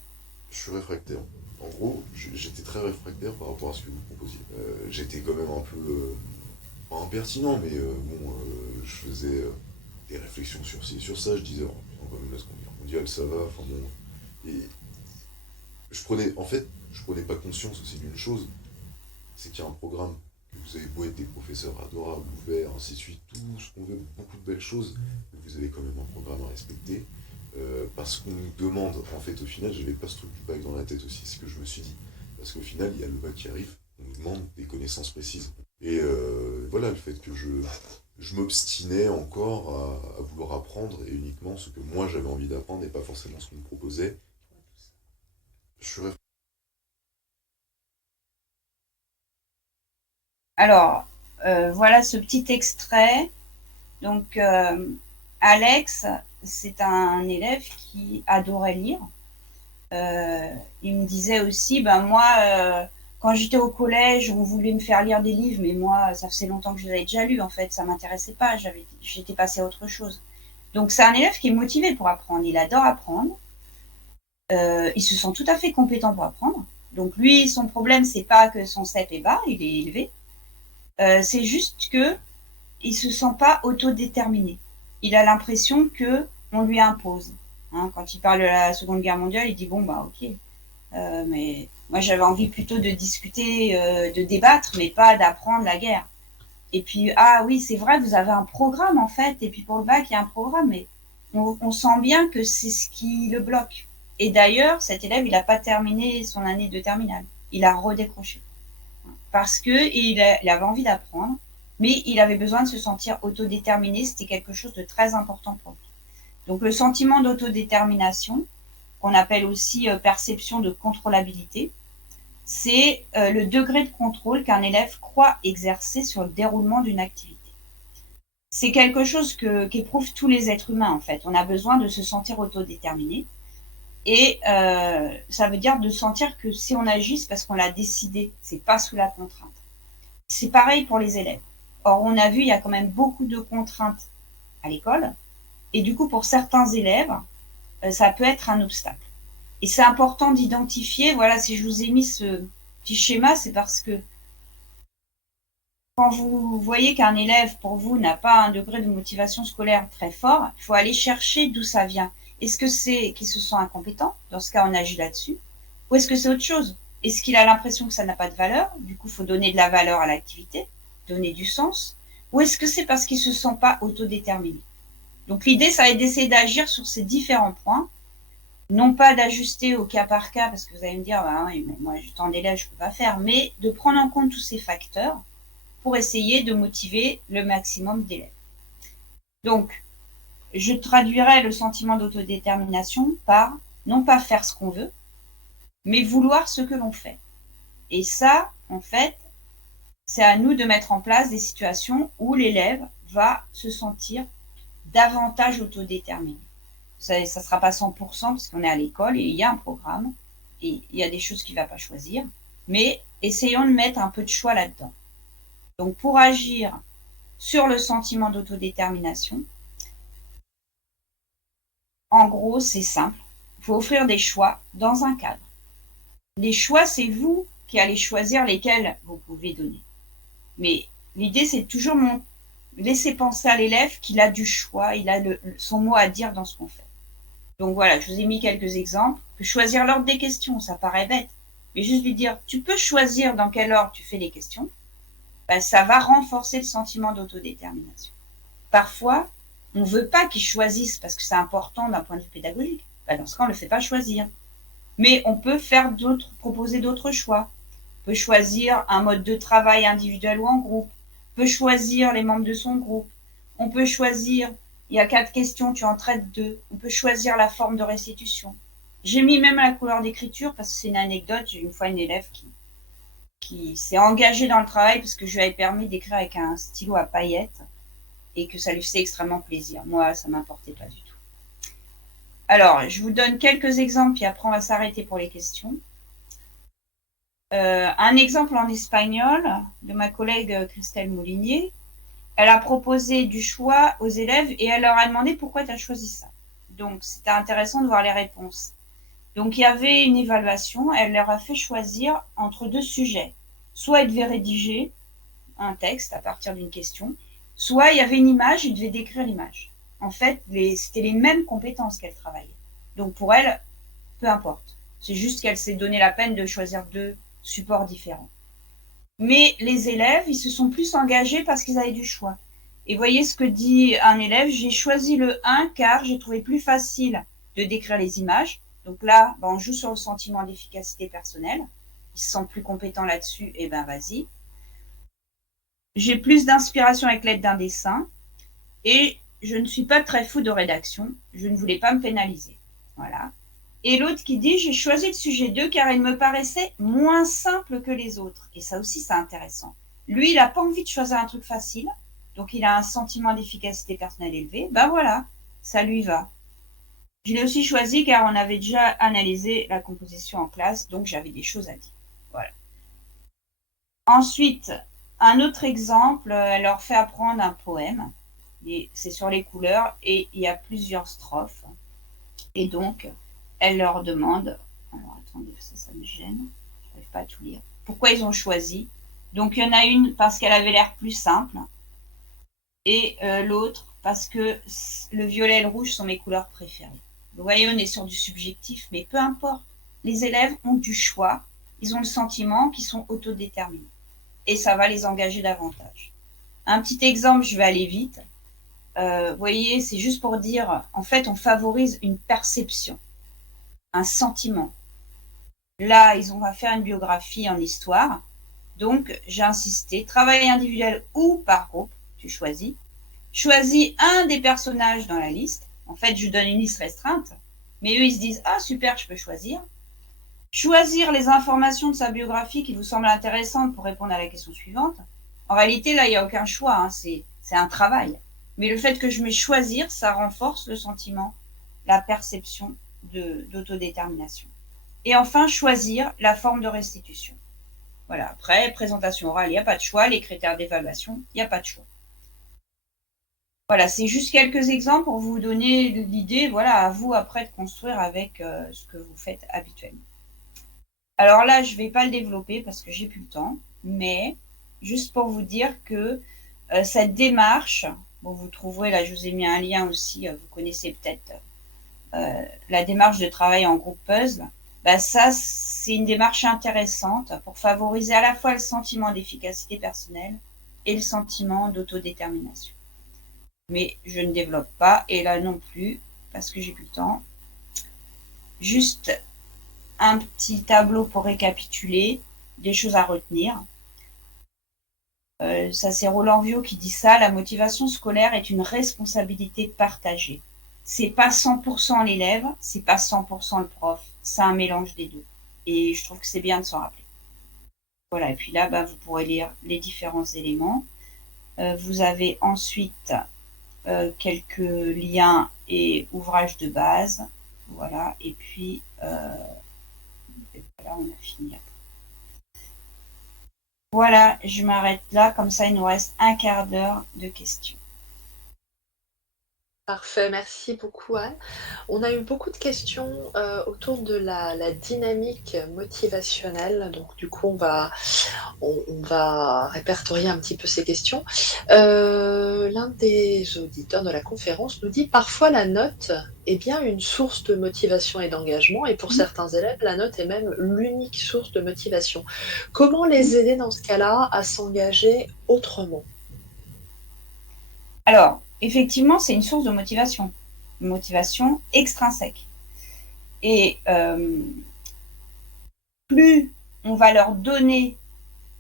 Je suis réfractaire. En gros, j'étais très réfractaire par rapport à ce que vous proposiez. J'étais quand même un peu, pas impertinent, mais je faisais des réflexions sur ci, sur ça. Je disais, on va même la Seconde Guerre mondiale, ça va. Enfin bon. Et je prenais pas conscience aussi d'une chose, c'est qu'il y a un programme, que vous avez beau être des professeurs adorables, ouverts, ainsi de suite, tout ce qu'on veut, beaucoup de belles choses, mais vous avez quand même un programme à respecter, parce qu'on nous demande, en fait, au final, j'avais pas ce truc du bac dans la tête aussi, c'est ce que je me suis dit, parce qu'au final, il y a le bac qui arrive, on nous demande des connaissances précises. Et voilà, le fait que je m'obstinais encore à vouloir apprendre, et uniquement ce que moi j'avais envie d'apprendre, et pas forcément ce qu'on me proposait. Je suis Alors, voilà ce petit extrait. Donc, Alex, c'est un élève qui adorait lire. Il me disait aussi, moi, quand j'étais au collège, on voulait me faire lire des livres, mais moi, ça faisait longtemps que je les avais déjà lus, en fait, ça m'intéressait pas, j'étais passée à autre chose. Donc, c'est un élève qui est motivé pour apprendre, il adore apprendre, il se sent tout à fait compétent pour apprendre. Donc, lui, son problème, c'est pas que son CEP est bas, il est élevé, c'est juste que il se sent pas autodéterminé. Il a l'impression que on lui impose. Hein, quand il parle de la Seconde Guerre mondiale, il dit ok. Mais moi j'avais envie plutôt de discuter, de débattre, mais pas d'apprendre la guerre. Et puis oui, c'est vrai, vous avez un programme en fait. Et puis pour le bac, il y a un programme, mais on sent bien que c'est ce qui le bloque. Et d'ailleurs, cet élève, il n'a pas terminé son année de terminale. Il a redécroché. Parce qu'il avait envie d'apprendre, mais il avait besoin de se sentir autodéterminé. C'était quelque chose de très important pour lui. Donc le sentiment d'autodétermination, qu'on appelle aussi perception de contrôlabilité, c'est le degré de contrôle qu'un élève croit exercer sur le déroulement d'une activité. C'est quelque chose qu'éprouvent tous les êtres humains, en fait. On a besoin de se sentir autodéterminé. Et ça veut dire de sentir que si on agit, c'est parce qu'on l'a décidé, c'est pas sous la contrainte. C'est pareil pour les élèves. Or, on a vu, il y a quand même beaucoup de contraintes à l'école. Et du coup, pour certains élèves, ça peut être un obstacle. Et c'est important d'identifier, voilà, si je vous ai mis ce petit schéma, c'est parce que quand vous voyez qu'un élève, pour vous, n'a pas un degré de motivation scolaire très fort, il faut aller chercher d'où ça vient. Est-ce que c'est qu'il se sent incompétent? Dans ce cas, on agit là-dessus. Ou est-ce que c'est autre chose? Est-ce qu'il a l'impression que ça n'a pas de valeur? Du coup, il faut donner de la valeur à l'activité, donner du sens. Ou est-ce que c'est parce qu'il ne se sent pas autodéterminé? Donc l'idée, ça va être d'essayer d'agir sur ces différents points. Non pas d'ajuster au cas par cas, parce que vous allez me dire, bah oui, mais moi, tant d'élèves, je ne peux pas faire, mais de prendre en compte tous ces facteurs pour essayer de motiver le maximum d'élèves. Donc, je traduirais le sentiment d'autodétermination par non pas faire ce qu'on veut, mais vouloir ce que l'on fait. Et ça, en fait, c'est à nous de mettre en place des situations où l'élève va se sentir davantage autodéterminé. Ça ne sera pas 100% parce qu'on est à l'école et il y a un programme et il y a des choses qu'il ne va pas choisir, mais essayons de mettre un peu de choix là-dedans. Donc, pour agir sur le sentiment d'autodétermination, en gros, c'est simple. Il faut offrir des choix dans un cadre. Les choix, c'est vous qui allez choisir lesquels vous pouvez donner. Mais l'idée, c'est toujours laisser penser à l'élève qu'il a du choix, il a son mot à dire dans ce qu'on fait. Donc voilà, je vous ai mis quelques exemples. Choisir l'ordre des questions, ça paraît bête. Mais juste lui dire, tu peux choisir dans quel ordre tu fais les questions, ben, ça va renforcer le sentiment d'autodétermination. Parfois, on ne veut pas qu'il choisisse parce que c'est important d'un point de vue pédagogique. Ben, dans ce cas, on ne le fait pas choisir. Mais on peut proposer d'autres choix. On peut choisir un mode de travail individuel ou en groupe. On peut choisir les membres de son groupe. On peut choisir, il y a 4 questions, tu en traites 2. On peut choisir la forme de restitution. J'ai mis même la couleur d'écriture parce que c'est une anecdote. J'ai une fois une élève qui s'est engagée dans le travail parce que je lui avais permis d'écrire avec un stylo à paillettes et que ça lui faisait extrêmement plaisir. Moi, ça ne m'importait pas du tout. Alors, je vous donne quelques exemples, puis après on va s'arrêter pour les questions. Un exemple en espagnol de ma collègue Christelle Moulinier. Elle a proposé du choix aux élèves et elle leur a demandé pourquoi tu as choisi ça. Donc, c'était intéressant de voir les réponses. Donc, il y avait une évaluation. Elle leur a fait choisir entre 2 sujets. Soit ils devaient rédiger un texte à partir d'une question, soit il y avait une image, ils devaient décrire l'image. En fait, c'était les mêmes compétences qu'elle travaillait. Donc, pour elle, peu importe. C'est juste qu'elle s'est donné la peine de choisir 2 supports différents. Mais les élèves, ils se sont plus engagés parce qu'ils avaient du choix. Et voyez ce que dit un élève, j'ai choisi le 1 car j'ai trouvé plus facile de décrire les images. Donc là, on joue sur le sentiment d'efficacité personnelle. Ils se sentent plus compétents là-dessus, et ben vas-y. J'ai plus d'inspiration avec l'aide d'un dessin. Et je ne suis pas très fou de rédaction. Je ne voulais pas me pénaliser. Voilà. Et l'autre qui dit, j'ai choisi le sujet 2 car il me paraissait moins simple que les autres. Et ça aussi, c'est intéressant. Lui, il n'a pas envie de choisir un truc facile. Donc, il a un sentiment d'efficacité personnelle élevé. Ben voilà, ça lui va. Je l'ai aussi choisi car on avait déjà analysé la composition en classe. Donc, j'avais des choses à dire. Voilà. Ensuite, un autre exemple, elle leur fait apprendre un poème. C'est sur les couleurs et il y a plusieurs strophes. Et donc, elle leur demande, alors attendez, ça me gêne, je n'arrive pas à tout lire, pourquoi ils ont choisi. Donc il y en a une parce qu'elle avait l'air plus simple et l'autre parce que le violet et le rouge sont mes couleurs préférées. Vous voyez, on est sur du subjectif, mais peu importe. Les élèves ont du choix, ils ont le sentiment qu'ils sont autodéterminés et ça va les engager davantage. Un petit exemple, je vais aller vite. Vous voyez, c'est juste pour dire, en fait, on favorise une perception. un sentiment. Là, ils ont à faire une biographie en histoire. Donc, j'ai insisté, travail individuel ou par groupe, tu choisis. Choisis un des personnages dans la liste. En fait, je donne une liste restreinte. Mais eux, ils se disent, ah super, je peux choisir. Choisir les informations de sa biographie qui vous semblent intéressantes pour répondre à la question suivante. En réalité, là, il n'y a aucun choix, hein, c'est un travail. Mais le fait que je mets choisir, ça renforce le sentiment, la perception d'autodétermination. Et enfin, choisir la forme de restitution. Voilà, après, présentation orale, il n'y a pas de choix. Les critères d'évaluation, il n'y a pas de choix. Voilà, c'est juste quelques exemples pour vous donner l'idée, voilà, à vous après de construire avec ce que vous faites habituellement. Alors là, je ne vais pas le développer parce que j'ai plus le temps, mais juste pour vous dire que cette démarche, bon, vous trouverez, là je vous ai mis un lien aussi, vous connaissez peut-être la démarche de travail en groupe puzzle, bah ça c'est une démarche intéressante pour favoriser à la fois le sentiment d'efficacité personnelle et le sentiment d'autodétermination. Mais je ne développe pas, et là non plus, parce que j'ai plus le temps. Juste un petit tableau pour récapituler des choses à retenir. Ça c'est Roland Viau qui dit ça, la motivation scolaire est une responsabilité partagée. C'est pas 100% l'élève, c'est pas 100% le prof, c'est un mélange des deux. Et je trouve que c'est bien de s'en rappeler. Voilà, et puis là, bah, vous pourrez lire les différents éléments. Vous avez ensuite quelques liens et ouvrages de base. Voilà, et puis voilà, on a fini. Voilà, je m'arrête là, comme ça il nous reste un quart d'heure de questions. Parfait, merci beaucoup Anne. On a eu beaucoup de questions autour de la dynamique motivationnelle, donc du coup on va répertorier un petit peu ces questions. L'un des auditeurs de la conférence nous dit parfois la note est bien une source de motivation et d'engagement, et pour certains élèves, la note est même l'unique source de motivation. Comment les aider dans ce cas-là à s'engager autrement ? Alors, effectivement, c'est une source de motivation, une motivation extrinsèque. Et plus on va leur donner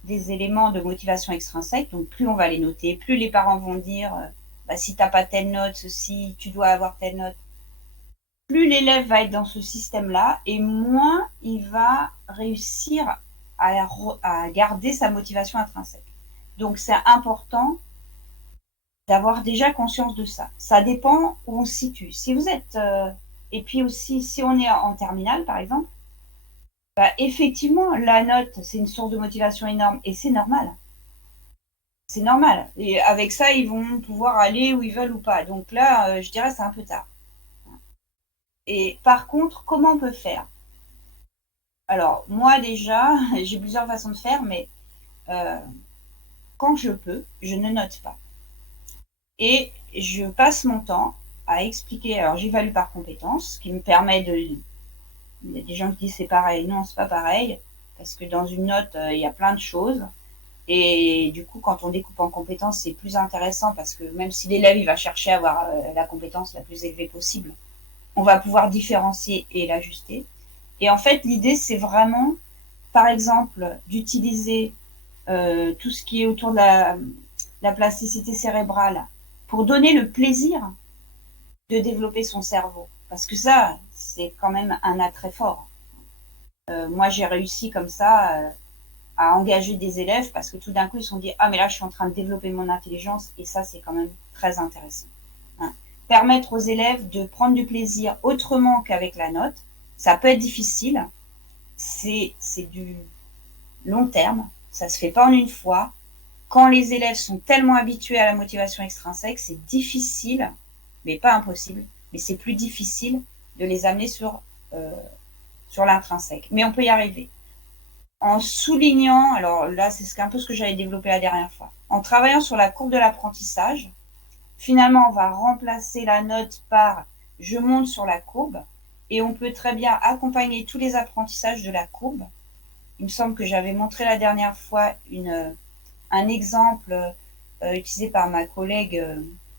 des éléments de motivation extrinsèque, donc plus on va les noter, plus les parents vont dire bah, si tu n'as pas telle note, ceci, tu dois avoir telle note. Plus l'élève va être dans ce système-là, et moins il va réussir à garder sa motivation intrinsèque. Donc c'est important d'avoir déjà conscience de ça. Ça dépend où on se situe. Si vous êtes... et puis aussi, si on est en terminale, par exemple, bah, effectivement, la note, c'est une source de motivation énorme, et c'est normal. C'est normal. Et avec ça, ils vont pouvoir aller où ils veulent ou pas. Donc là, je dirais c'est un peu tard. Et par contre, comment on peut faire ? Alors, moi déjà, j'ai plusieurs façons de faire, mais quand je peux, je ne note pas. Et je passe mon temps à expliquer, alors j'évalue par compétence, ce qui me permet de... Il y a des gens qui disent c'est pareil. Non, c'est pas pareil, parce que dans une note, il y a plein de choses. Et du coup, quand on découpe en compétences, c'est plus intéressant, parce que même si l'élève il va chercher à avoir la compétence la plus élevée possible, on va pouvoir différencier et l'ajuster. Et en fait, l'idée, c'est vraiment, par exemple, d'utiliser tout ce qui est autour de la plasticité cérébrale pour donner le plaisir de développer son cerveau. Parce que ça, c'est quand même un attrait fort. Moi, j'ai réussi comme ça à engager des élèves parce que tout d'un coup, ils se sont dit « Ah, mais là, je suis en train de développer mon intelligence » et ça, c'est quand même très intéressant. Hein. Permettre aux élèves de prendre du plaisir autrement qu'avec la note, ça peut être difficile. C'est du long terme. Ça se fait pas en une fois. Quand les élèves sont tellement habitués à la motivation extrinsèque, c'est difficile, mais pas impossible, mais c'est plus difficile de les amener sur l'intrinsèque. Mais on peut y arriver. En soulignant, alors là, c'est un peu ce que j'avais développé la dernière fois, en travaillant sur la courbe de l'apprentissage, finalement, on va remplacer la note par « je monte sur la courbe » et on peut très bien accompagner tous les apprentissages de la courbe. Il me semble que j'avais montré la dernière fois un exemple utilisé par ma collègue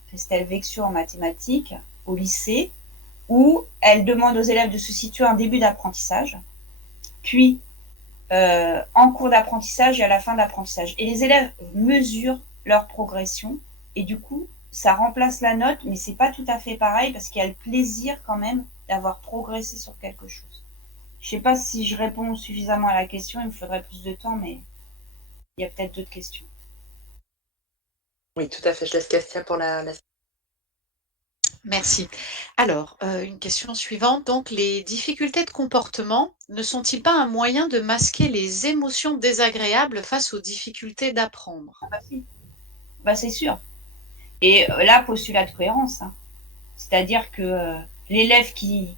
Christelle Vexio en mathématiques au lycée. où elle demande aux élèves de se situer en début d'apprentissage, puis en cours d'apprentissage et à la fin d'apprentissage. Et les élèves mesurent leur progression et du coup, ça remplace la note, mais c'est pas tout à fait pareil parce qu'il y a le plaisir quand même d'avoir progressé sur quelque chose. Je sais pas si je réponds suffisamment à la question, il me faudrait plus de temps, mais il y a peut-être d'autres questions. Oui, tout à fait. Je laisse Cassia pour la... Merci. Alors, une question suivante. Donc, les difficultés de comportement ne sont-ils pas un moyen de masquer les émotions désagréables face aux difficultés d'apprendre? Ah bah si, bah c'est sûr. Et là, postulat de cohérence, hein. C'est-à-dire que l'élève qui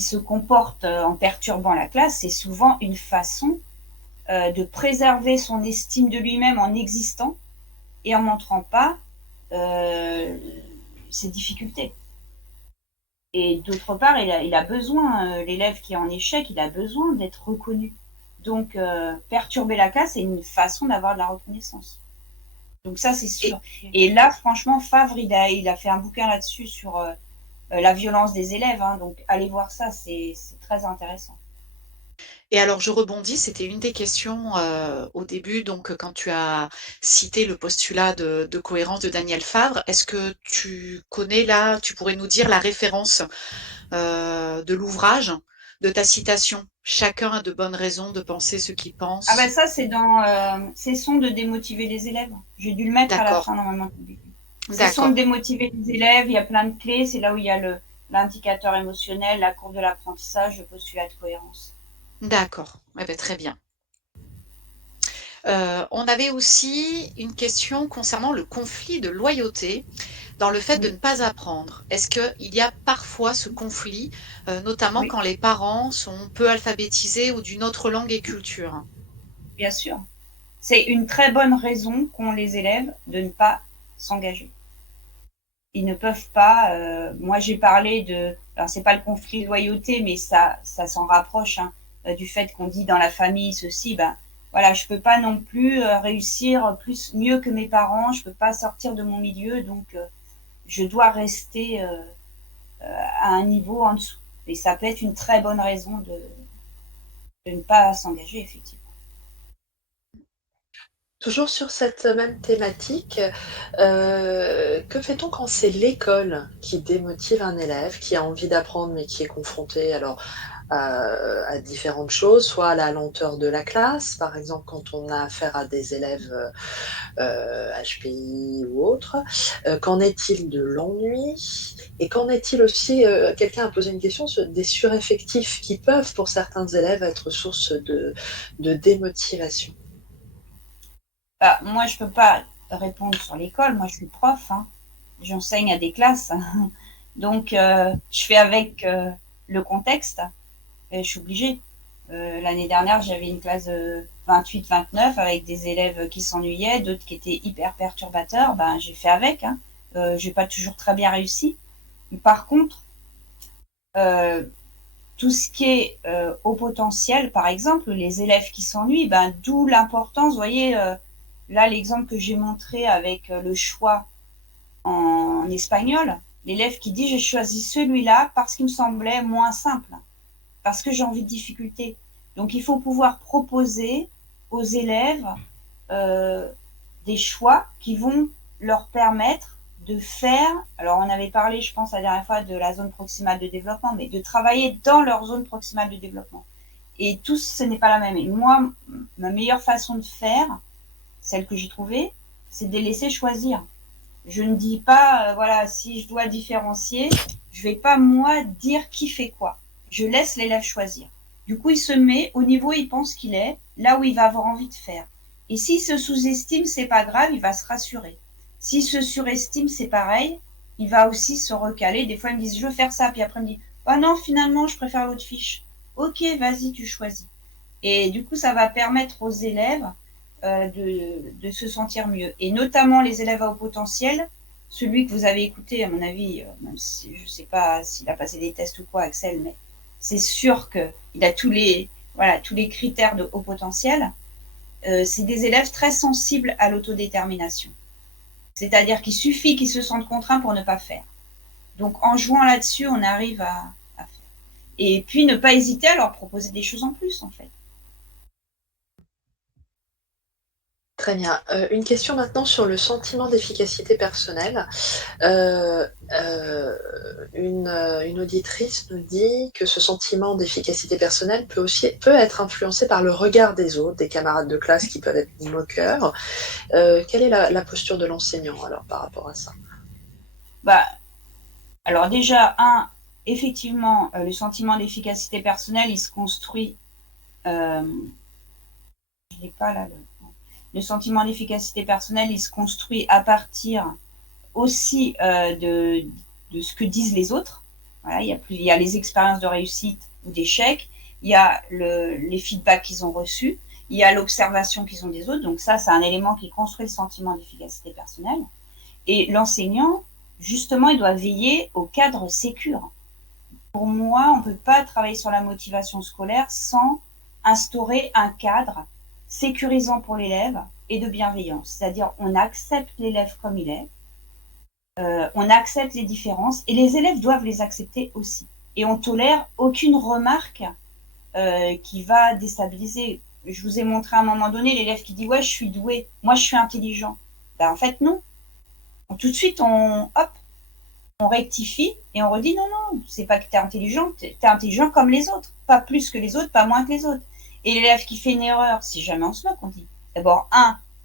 se comporte en perturbant la classe, c'est souvent une façon de préserver son estime de lui-même en existant et en montrant pas ses difficultés. Et d'autre part, il a besoin, l'élève qui est en échec, il a besoin d'être reconnu. Donc, perturber la classe, c'est une façon d'avoir de la reconnaissance. Donc ça, c'est sûr. Et là, franchement, Favre, il a fait un bouquin là-dessus sur la violence des élèves. Hein, donc, allez voir ça, c'est très intéressant. Et alors, je rebondis, c'était une des questions au début, donc quand tu as cité le postulat de cohérence de Daniel Favre. Est-ce que tu connais là, tu pourrais nous dire la référence de l'ouvrage, de ta citation? Chacun a de bonnes raisons de penser ce qu'il pense. Ah ben ça, c'est dans Cessons de démotiver les élèves. J'ai dû le mettre à la fin normalement. Cessons de démotiver les élèves, il y a plein de clés. C'est là où il y a l'indicateur émotionnel, la courbe de l'apprentissage, le postulat de cohérence. D'accord, eh bien, très bien. On avait aussi une question concernant le conflit de loyauté dans le fait de ne pas apprendre. Est-ce qu'il y a parfois ce conflit, notamment quand les parents sont peu alphabétisés ou d'une autre langue et culture? Bien sûr. C'est une très bonne raison qu'ont les élèves de ne pas s'engager. Ils ne peuvent pas. Moi, j'ai parlé de. Alors, c'est pas le conflit de loyauté, mais ça s'en rapproche hein, du fait qu'on dit dans la famille ceci. Ben, voilà, je peux pas non plus réussir mieux que mes parents. Je peux pas sortir de mon milieu, donc je dois rester à un niveau en dessous. Et ça peut être une très bonne raison de ne pas s'engager, effectivement. Toujours sur cette même thématique, que fait-on quand c'est l'école qui démotive un élève qui a envie d'apprendre mais qui est confronté alors à différentes choses, soit à la lenteur de la classe, par exemple quand on a affaire à des élèves HPI ou autres. Qu'en est-il de l'ennui? Et qu'en est-il aussi, quelqu'un a posé une question sur des sureffectifs qui peuvent pour certains élèves être source de démotivation? Bah, moi, je peux pas répondre sur l'école. Moi, je suis prof. Hein. J'enseigne à des classes. Donc, je fais avec le contexte. Et je suis obligée. L'année dernière, j'avais une classe de 28-29 avec des élèves qui s'ennuyaient, d'autres qui étaient hyper perturbateurs. Ben, j'ai fait avec. Hein. J'ai pas toujours très bien réussi. Mais par contre, tout ce qui est haut potentiel, par exemple, les élèves qui s'ennuient, ben, d'où l'importance, vous voyez, là, l'exemple que j'ai montré avec le choix en espagnol, l'élève qui dit j'ai choisi celui-là parce qu'il me semblait moins simple, parce que j'ai envie de difficulté. Donc, il faut pouvoir proposer aux élèves des choix qui vont leur permettre de faire, alors on avait parlé, je pense, la dernière fois de la zone proximale de développement, mais de travailler dans leur zone proximale de développement. Et tous, ce n'est pas la même. Et moi, ma meilleure façon de faire, celle que j'ai trouvée, c'est de les laisser choisir. Je ne dis pas, voilà, si je dois différencier, je vais pas, moi, dire qui fait quoi. Je laisse l'élève choisir. Du coup, il se met au niveau où il pense qu'il est, là où il va avoir envie de faire. Et s'il se sous-estime, c'est pas grave, il va se rassurer. S'il se surestime, c'est pareil, il va aussi se recaler. Des fois, ils me disent, je veux faire ça, puis après, il me dit, ah non, finalement, je préfère l'autre fiche. Ok, vas-y, tu choisis. Et du coup, ça va permettre aux élèves de se sentir mieux. Et notamment les élèves à haut potentiel, celui que vous avez écouté, à mon avis, même si je ne sais pas s'il a passé des tests ou quoi, Axel, mais c'est sûr qu'il a tous les critères de haut potentiel. C'est des élèves très sensibles à l'autodétermination. C'est-à-dire qu'il suffit qu'ils se sentent contraints pour ne pas faire. Donc, en jouant là-dessus, on arrive à faire. Et puis, ne pas hésiter à leur proposer des choses en plus, en fait. Très bien. Une question maintenant sur le sentiment d'efficacité personnelle. Une auditrice nous dit que ce sentiment d'efficacité personnelle peut être influencé par le regard des autres, des camarades de classe qui peuvent être moqueurs. Quelle est la posture de l'enseignant alors par rapport à ça? Alors déjà, effectivement, le sentiment d'efficacité personnelle, il se construit. Je n'ai pas là. Le sentiment d'efficacité personnelle, il se construit à partir aussi de ce que disent les autres. Voilà, il y a les expériences de réussite ou d'échec, il y a les feedbacks qu'ils ont reçus, il y a l'observation qu'ils ont des autres. Donc ça, c'est un élément qui construit le sentiment d'efficacité personnelle. Et l'enseignant, justement, il doit veiller au cadre sécure. Pour moi, on ne peut pas travailler sur la motivation scolaire sans instaurer un cadre sécurisant pour l'élève et de bienveillance. C'est-à-dire, on accepte l'élève comme il est, on accepte les différences et les élèves doivent les accepter aussi. Et on tolère aucune remarque qui va déstabiliser. Je vous ai montré à un moment donné l'élève qui dit « ouais, je suis doué, moi je suis intelligent ». Ben, en fait, non. Tout de suite, on rectifie et on redit « non, non, c'est pas que tu es intelligent comme les autres, pas plus que les autres, pas moins que les autres ». Et l'élève qui fait une erreur, si jamais on se moque, on dit d'abord,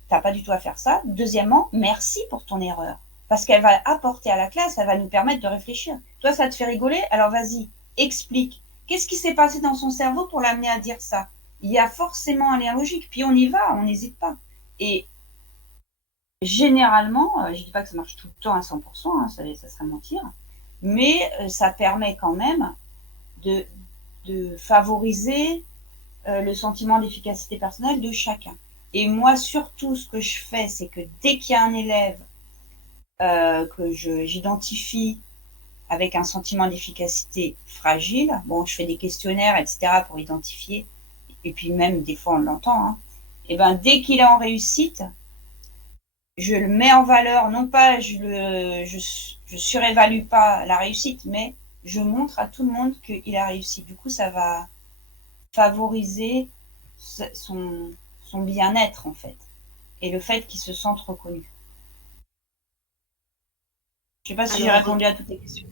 t'as pas du tout à faire ça. Deuxièmement, merci pour ton erreur. Parce qu'elle va apporter à la classe, elle va nous permettre de réfléchir. Toi, ça te fait rigoler, alors vas-y, explique. Qu'est-ce qui s'est passé dans son cerveau pour l'amener à dire ça? Il y a forcément un lien logique. Puis on y va, on n'hésite pas. Et généralement, je ne dis pas que ça marche tout le temps à 100%, ça serait mentir, mais ça permet quand même de favoriser le sentiment d'efficacité personnelle de chacun. Et moi, surtout, ce que je fais, c'est que dès qu'il y a un élève que j'identifie avec un sentiment d'efficacité fragile, bon, je fais des questionnaires, etc., pour identifier, et puis même, des fois, on l'entend, et ben, dès qu'il est en réussite, je le mets en valeur, non pas je surévalue pas la réussite, mais je montre à tout le monde qu'il a réussi. Du coup, ça va favoriser son bien-être, en fait, et le fait qu'il se sente reconnu. Je ne sais pas si j'ai répondu à toutes les questions.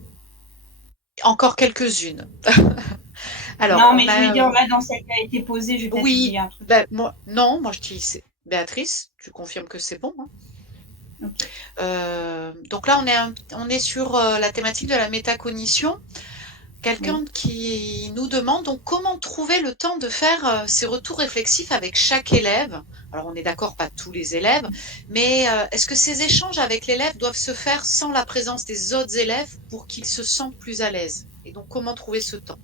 Encore quelques-unes. Alors, non, mais je veux dire, là, dans celle qui a été posée, je vais peut-être oublier un truc. Moi, je dis, Béatrice, tu confirmes que c'est bon, Okay. Donc là, on est sur la thématique de la métacognition. Quelqu'un qui nous demande donc comment trouver le temps de faire ces retours réflexifs avec chaque élève. Alors on est d'accord, pas tous les élèves, mais est-ce que ces échanges avec l'élève doivent se faire sans la présence des autres élèves pour qu'ils se sentent plus à l'aise? Et donc comment trouver ce temps?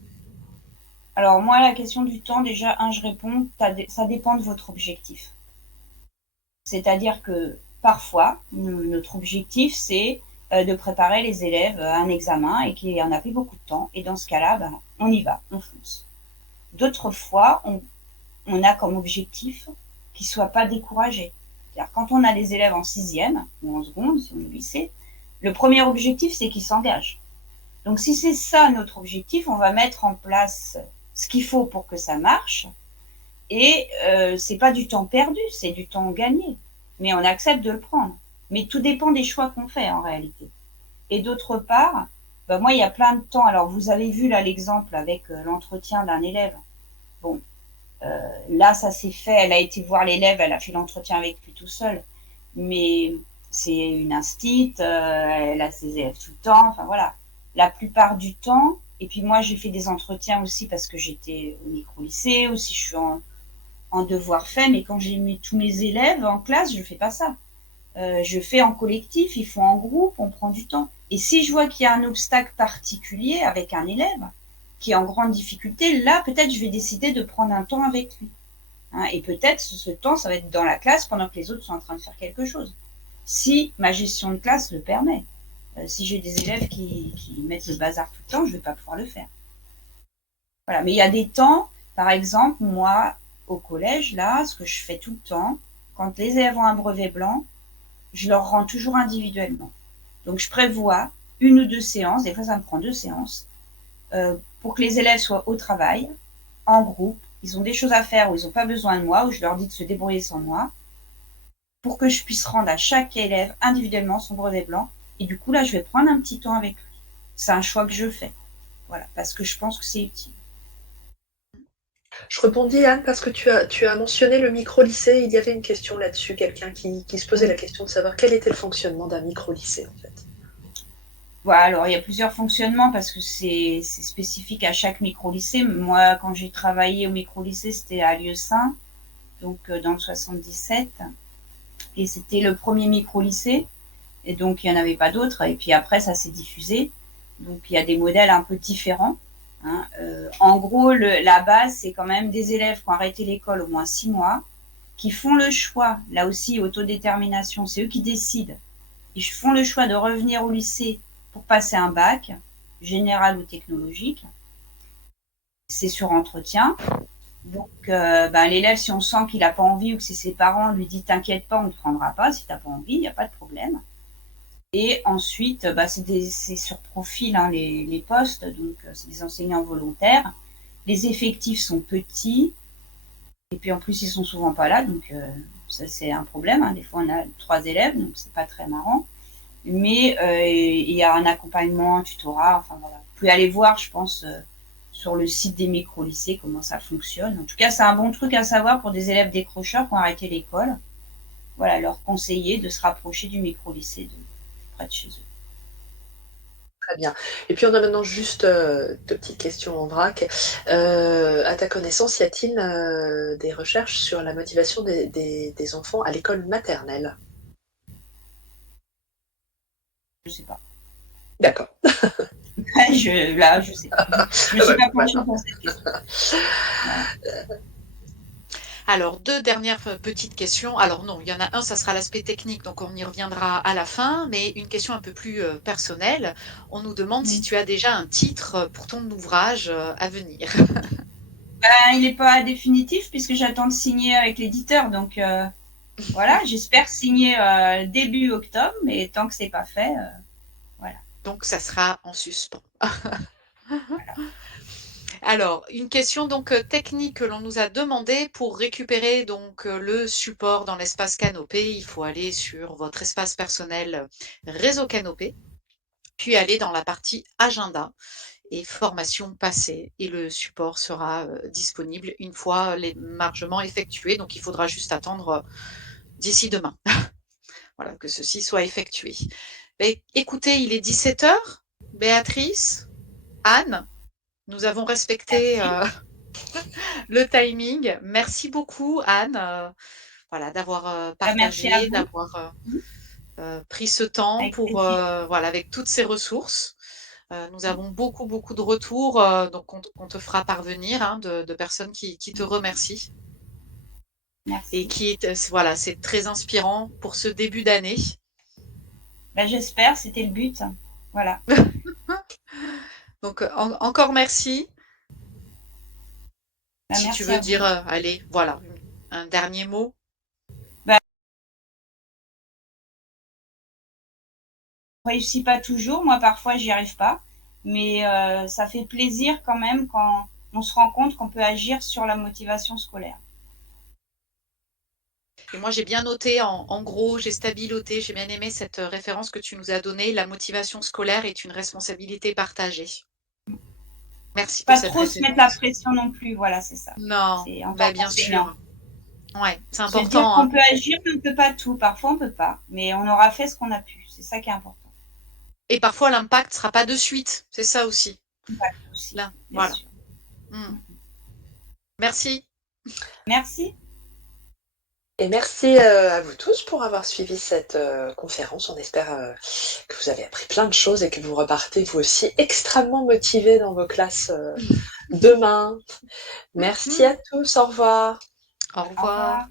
Alors moi, la question du temps, déjà, je réponds, ça dépend de votre objectif. C'est-à-dire que parfois, notre objectif, c'est de préparer les élèves à un examen et qui en a pris beaucoup de temps. Et dans ce cas-là, on y va, on fonce. D'autres fois, on a comme objectif qu'ils ne soient pas découragés. C'est-à-dire, quand on a des élèves en 6e ou en seconde, si on est au lycée, le premier objectif, c'est qu'ils s'engagent. Donc, si c'est ça notre objectif, on va mettre en place ce qu'il faut pour que ça marche. Et ce n'est pas du temps perdu, c'est du temps gagné. Mais on accepte de le prendre. Mais tout dépend des choix qu'on fait en réalité. Et d'autre part, moi, il y a plein de temps. Alors, vous avez vu là l'exemple avec l'entretien d'un élève. Bon, là, ça s'est fait. Elle a été voir l'élève, elle a fait l'entretien avec lui tout seul. Mais c'est une instite, elle a ses élèves tout le temps. Enfin, voilà. La plupart du temps, et puis moi, j'ai fait des entretiens aussi parce que j'étais au micro-lycée, aussi je suis en devoir fait, mais quand j'ai mis tous mes élèves en classe, je ne fais pas ça. Je fais en collectif, ils font en groupe, on prend du temps. Et si je vois qu'il y a un obstacle particulier avec un élève qui est en grande difficulté, là, peut-être je vais décider de prendre un temps avec lui. Et peut-être ce temps, ça va être dans la classe pendant que les autres sont en train de faire quelque chose. Si ma gestion de classe le permet. Si j'ai des élèves qui mettent le bazar tout le temps, je ne vais pas pouvoir le faire. Voilà. Mais il y a des temps, par exemple, moi, au collège, là, ce que je fais tout le temps, quand les élèves ont un brevet blanc, je leur rends toujours individuellement. Donc, je prévois 1 ou 2 séances, des fois ça me prend 2 séances, pour que les élèves soient au travail, en groupe. Ils ont des choses à faire où ils n'ont pas besoin de moi, où je leur dis de se débrouiller sans moi, pour que je puisse rendre à chaque élève individuellement son brevet blanc. Et du coup, là, je vais prendre un petit temps avec lui. C'est un choix que je fais. Voilà, parce que je pense que c'est utile. Je rebondis, Anne, parce que tu as mentionné le micro-lycée. Il y avait une question là-dessus, quelqu'un qui se posait la question de savoir quel était le fonctionnement d'un micro-lycée, en fait. Voilà, alors il y a plusieurs fonctionnements parce que c'est spécifique à chaque micro-lycée. Moi, quand j'ai travaillé au micro-lycée, c'était à Lieu-Saint, donc dans le 77. Et c'était le premier micro-lycée. Et donc, il n'y en avait pas d'autres. Et puis après, ça s'est diffusé. Donc, il y a des modèles un peu différents. Hein. En gros, la base, c'est quand même des élèves qui ont arrêté l'école au moins 6 mois, qui font le choix, là aussi, autodétermination, c'est eux qui décident. Ils font le choix de revenir au lycée pour passer un bac, général ou technologique. C'est sur entretien. Donc, l'élève, si on sent qu'il n'a pas envie ou que c'est ses parents, on lui dit t'inquiète pas, on ne te prendra pas. Si tu n'as pas envie, il n'y a pas de problème. Et ensuite, c'est sur profil, hein, les postes, donc c'est des enseignants volontaires. Les effectifs sont petits, et puis en plus, ils sont souvent pas là, donc ça c'est un problème. Hein. Des fois, on a 3 élèves, donc c'est pas très marrant. Mais il y a un accompagnement, un tutorat, enfin voilà. Vous pouvez aller voir, je pense, sur le site des micro-lycées comment ça fonctionne. En tout cas, c'est un bon truc à savoir pour des élèves décrocheurs qui ont arrêté l'école. Voilà, leur conseiller de se rapprocher du micro-lycée près de chez eux. Très bien. Et puis on a maintenant juste 2 petites questions en vrac. À ta connaissance, y a-t-il des recherches sur la motivation des enfants à l'école maternelle? Je sais pas. D'accord. Je sais pas. Je me suis pas penchée pour cette question. Alors, 2 dernières petites questions. Alors non, il y en a un, ça sera l'aspect technique, donc on y reviendra à la fin, mais une question un peu plus personnelle. On nous demande si tu as déjà un titre pour ton ouvrage à venir. Il n'est pas définitif puisque j'attends de signer avec l'éditeur, donc voilà, j'espère signer début octobre, mais tant que c'est pas fait, voilà. Donc ça sera en suspens. Voilà. Alors, une question donc technique que l'on nous a demandé pour récupérer donc le support dans l'espace Canopé. Il faut aller sur votre espace personnel Réseau Canopé, puis aller dans la partie Agenda et formation passée. Et le support sera disponible une fois les margements effectués. Donc, il faudra juste attendre d'ici demain. Voilà, que ceci soit effectué. Mais, écoutez, il est 17h. Béatrice, Anne, nous avons respecté le timing. Merci beaucoup, Anne, voilà, d'avoir partagé, d'avoir pris ce temps avec pour, voilà, avec toutes ces ressources. Nous avons beaucoup de retours, donc on te fera parvenir, hein, de personnes qui te remercient. Merci. Et qui est, voilà, c'est très inspirant pour ce début d'année. J'espère, c'était le but. Voilà. Donc, encore merci. Si Merci tu veux dire, allez, voilà, un dernier mot. Je réussis pas toujours, moi parfois j'y arrive pas, mais ça fait plaisir quand même quand on se rend compte qu'on peut agir sur la motivation scolaire. Et moi, j'ai bien noté, en gros, j'ai stabiloté, j'ai bien aimé cette référence que tu nous as donnée. La motivation scolaire est une responsabilité partagée. Merci pour cette référence. Pas trop se mettre la pression non plus, voilà, c'est ça. Non, bien sûr. Ouais, c'est important. Se dire qu'on peut agir, mais on ne peut pas tout. Parfois, on ne peut pas, mais on aura fait ce qu'on a pu. C'est ça qui est important. Et parfois, l'impact ne sera pas de suite. C'est ça aussi. L'impact aussi. Là, voilà. Merci. Merci. Et merci à vous tous pour avoir suivi cette conférence. On espère que vous avez appris plein de choses et que vous repartez vous aussi extrêmement motivés dans vos classes demain. Merci à tous. Au revoir. Au revoir.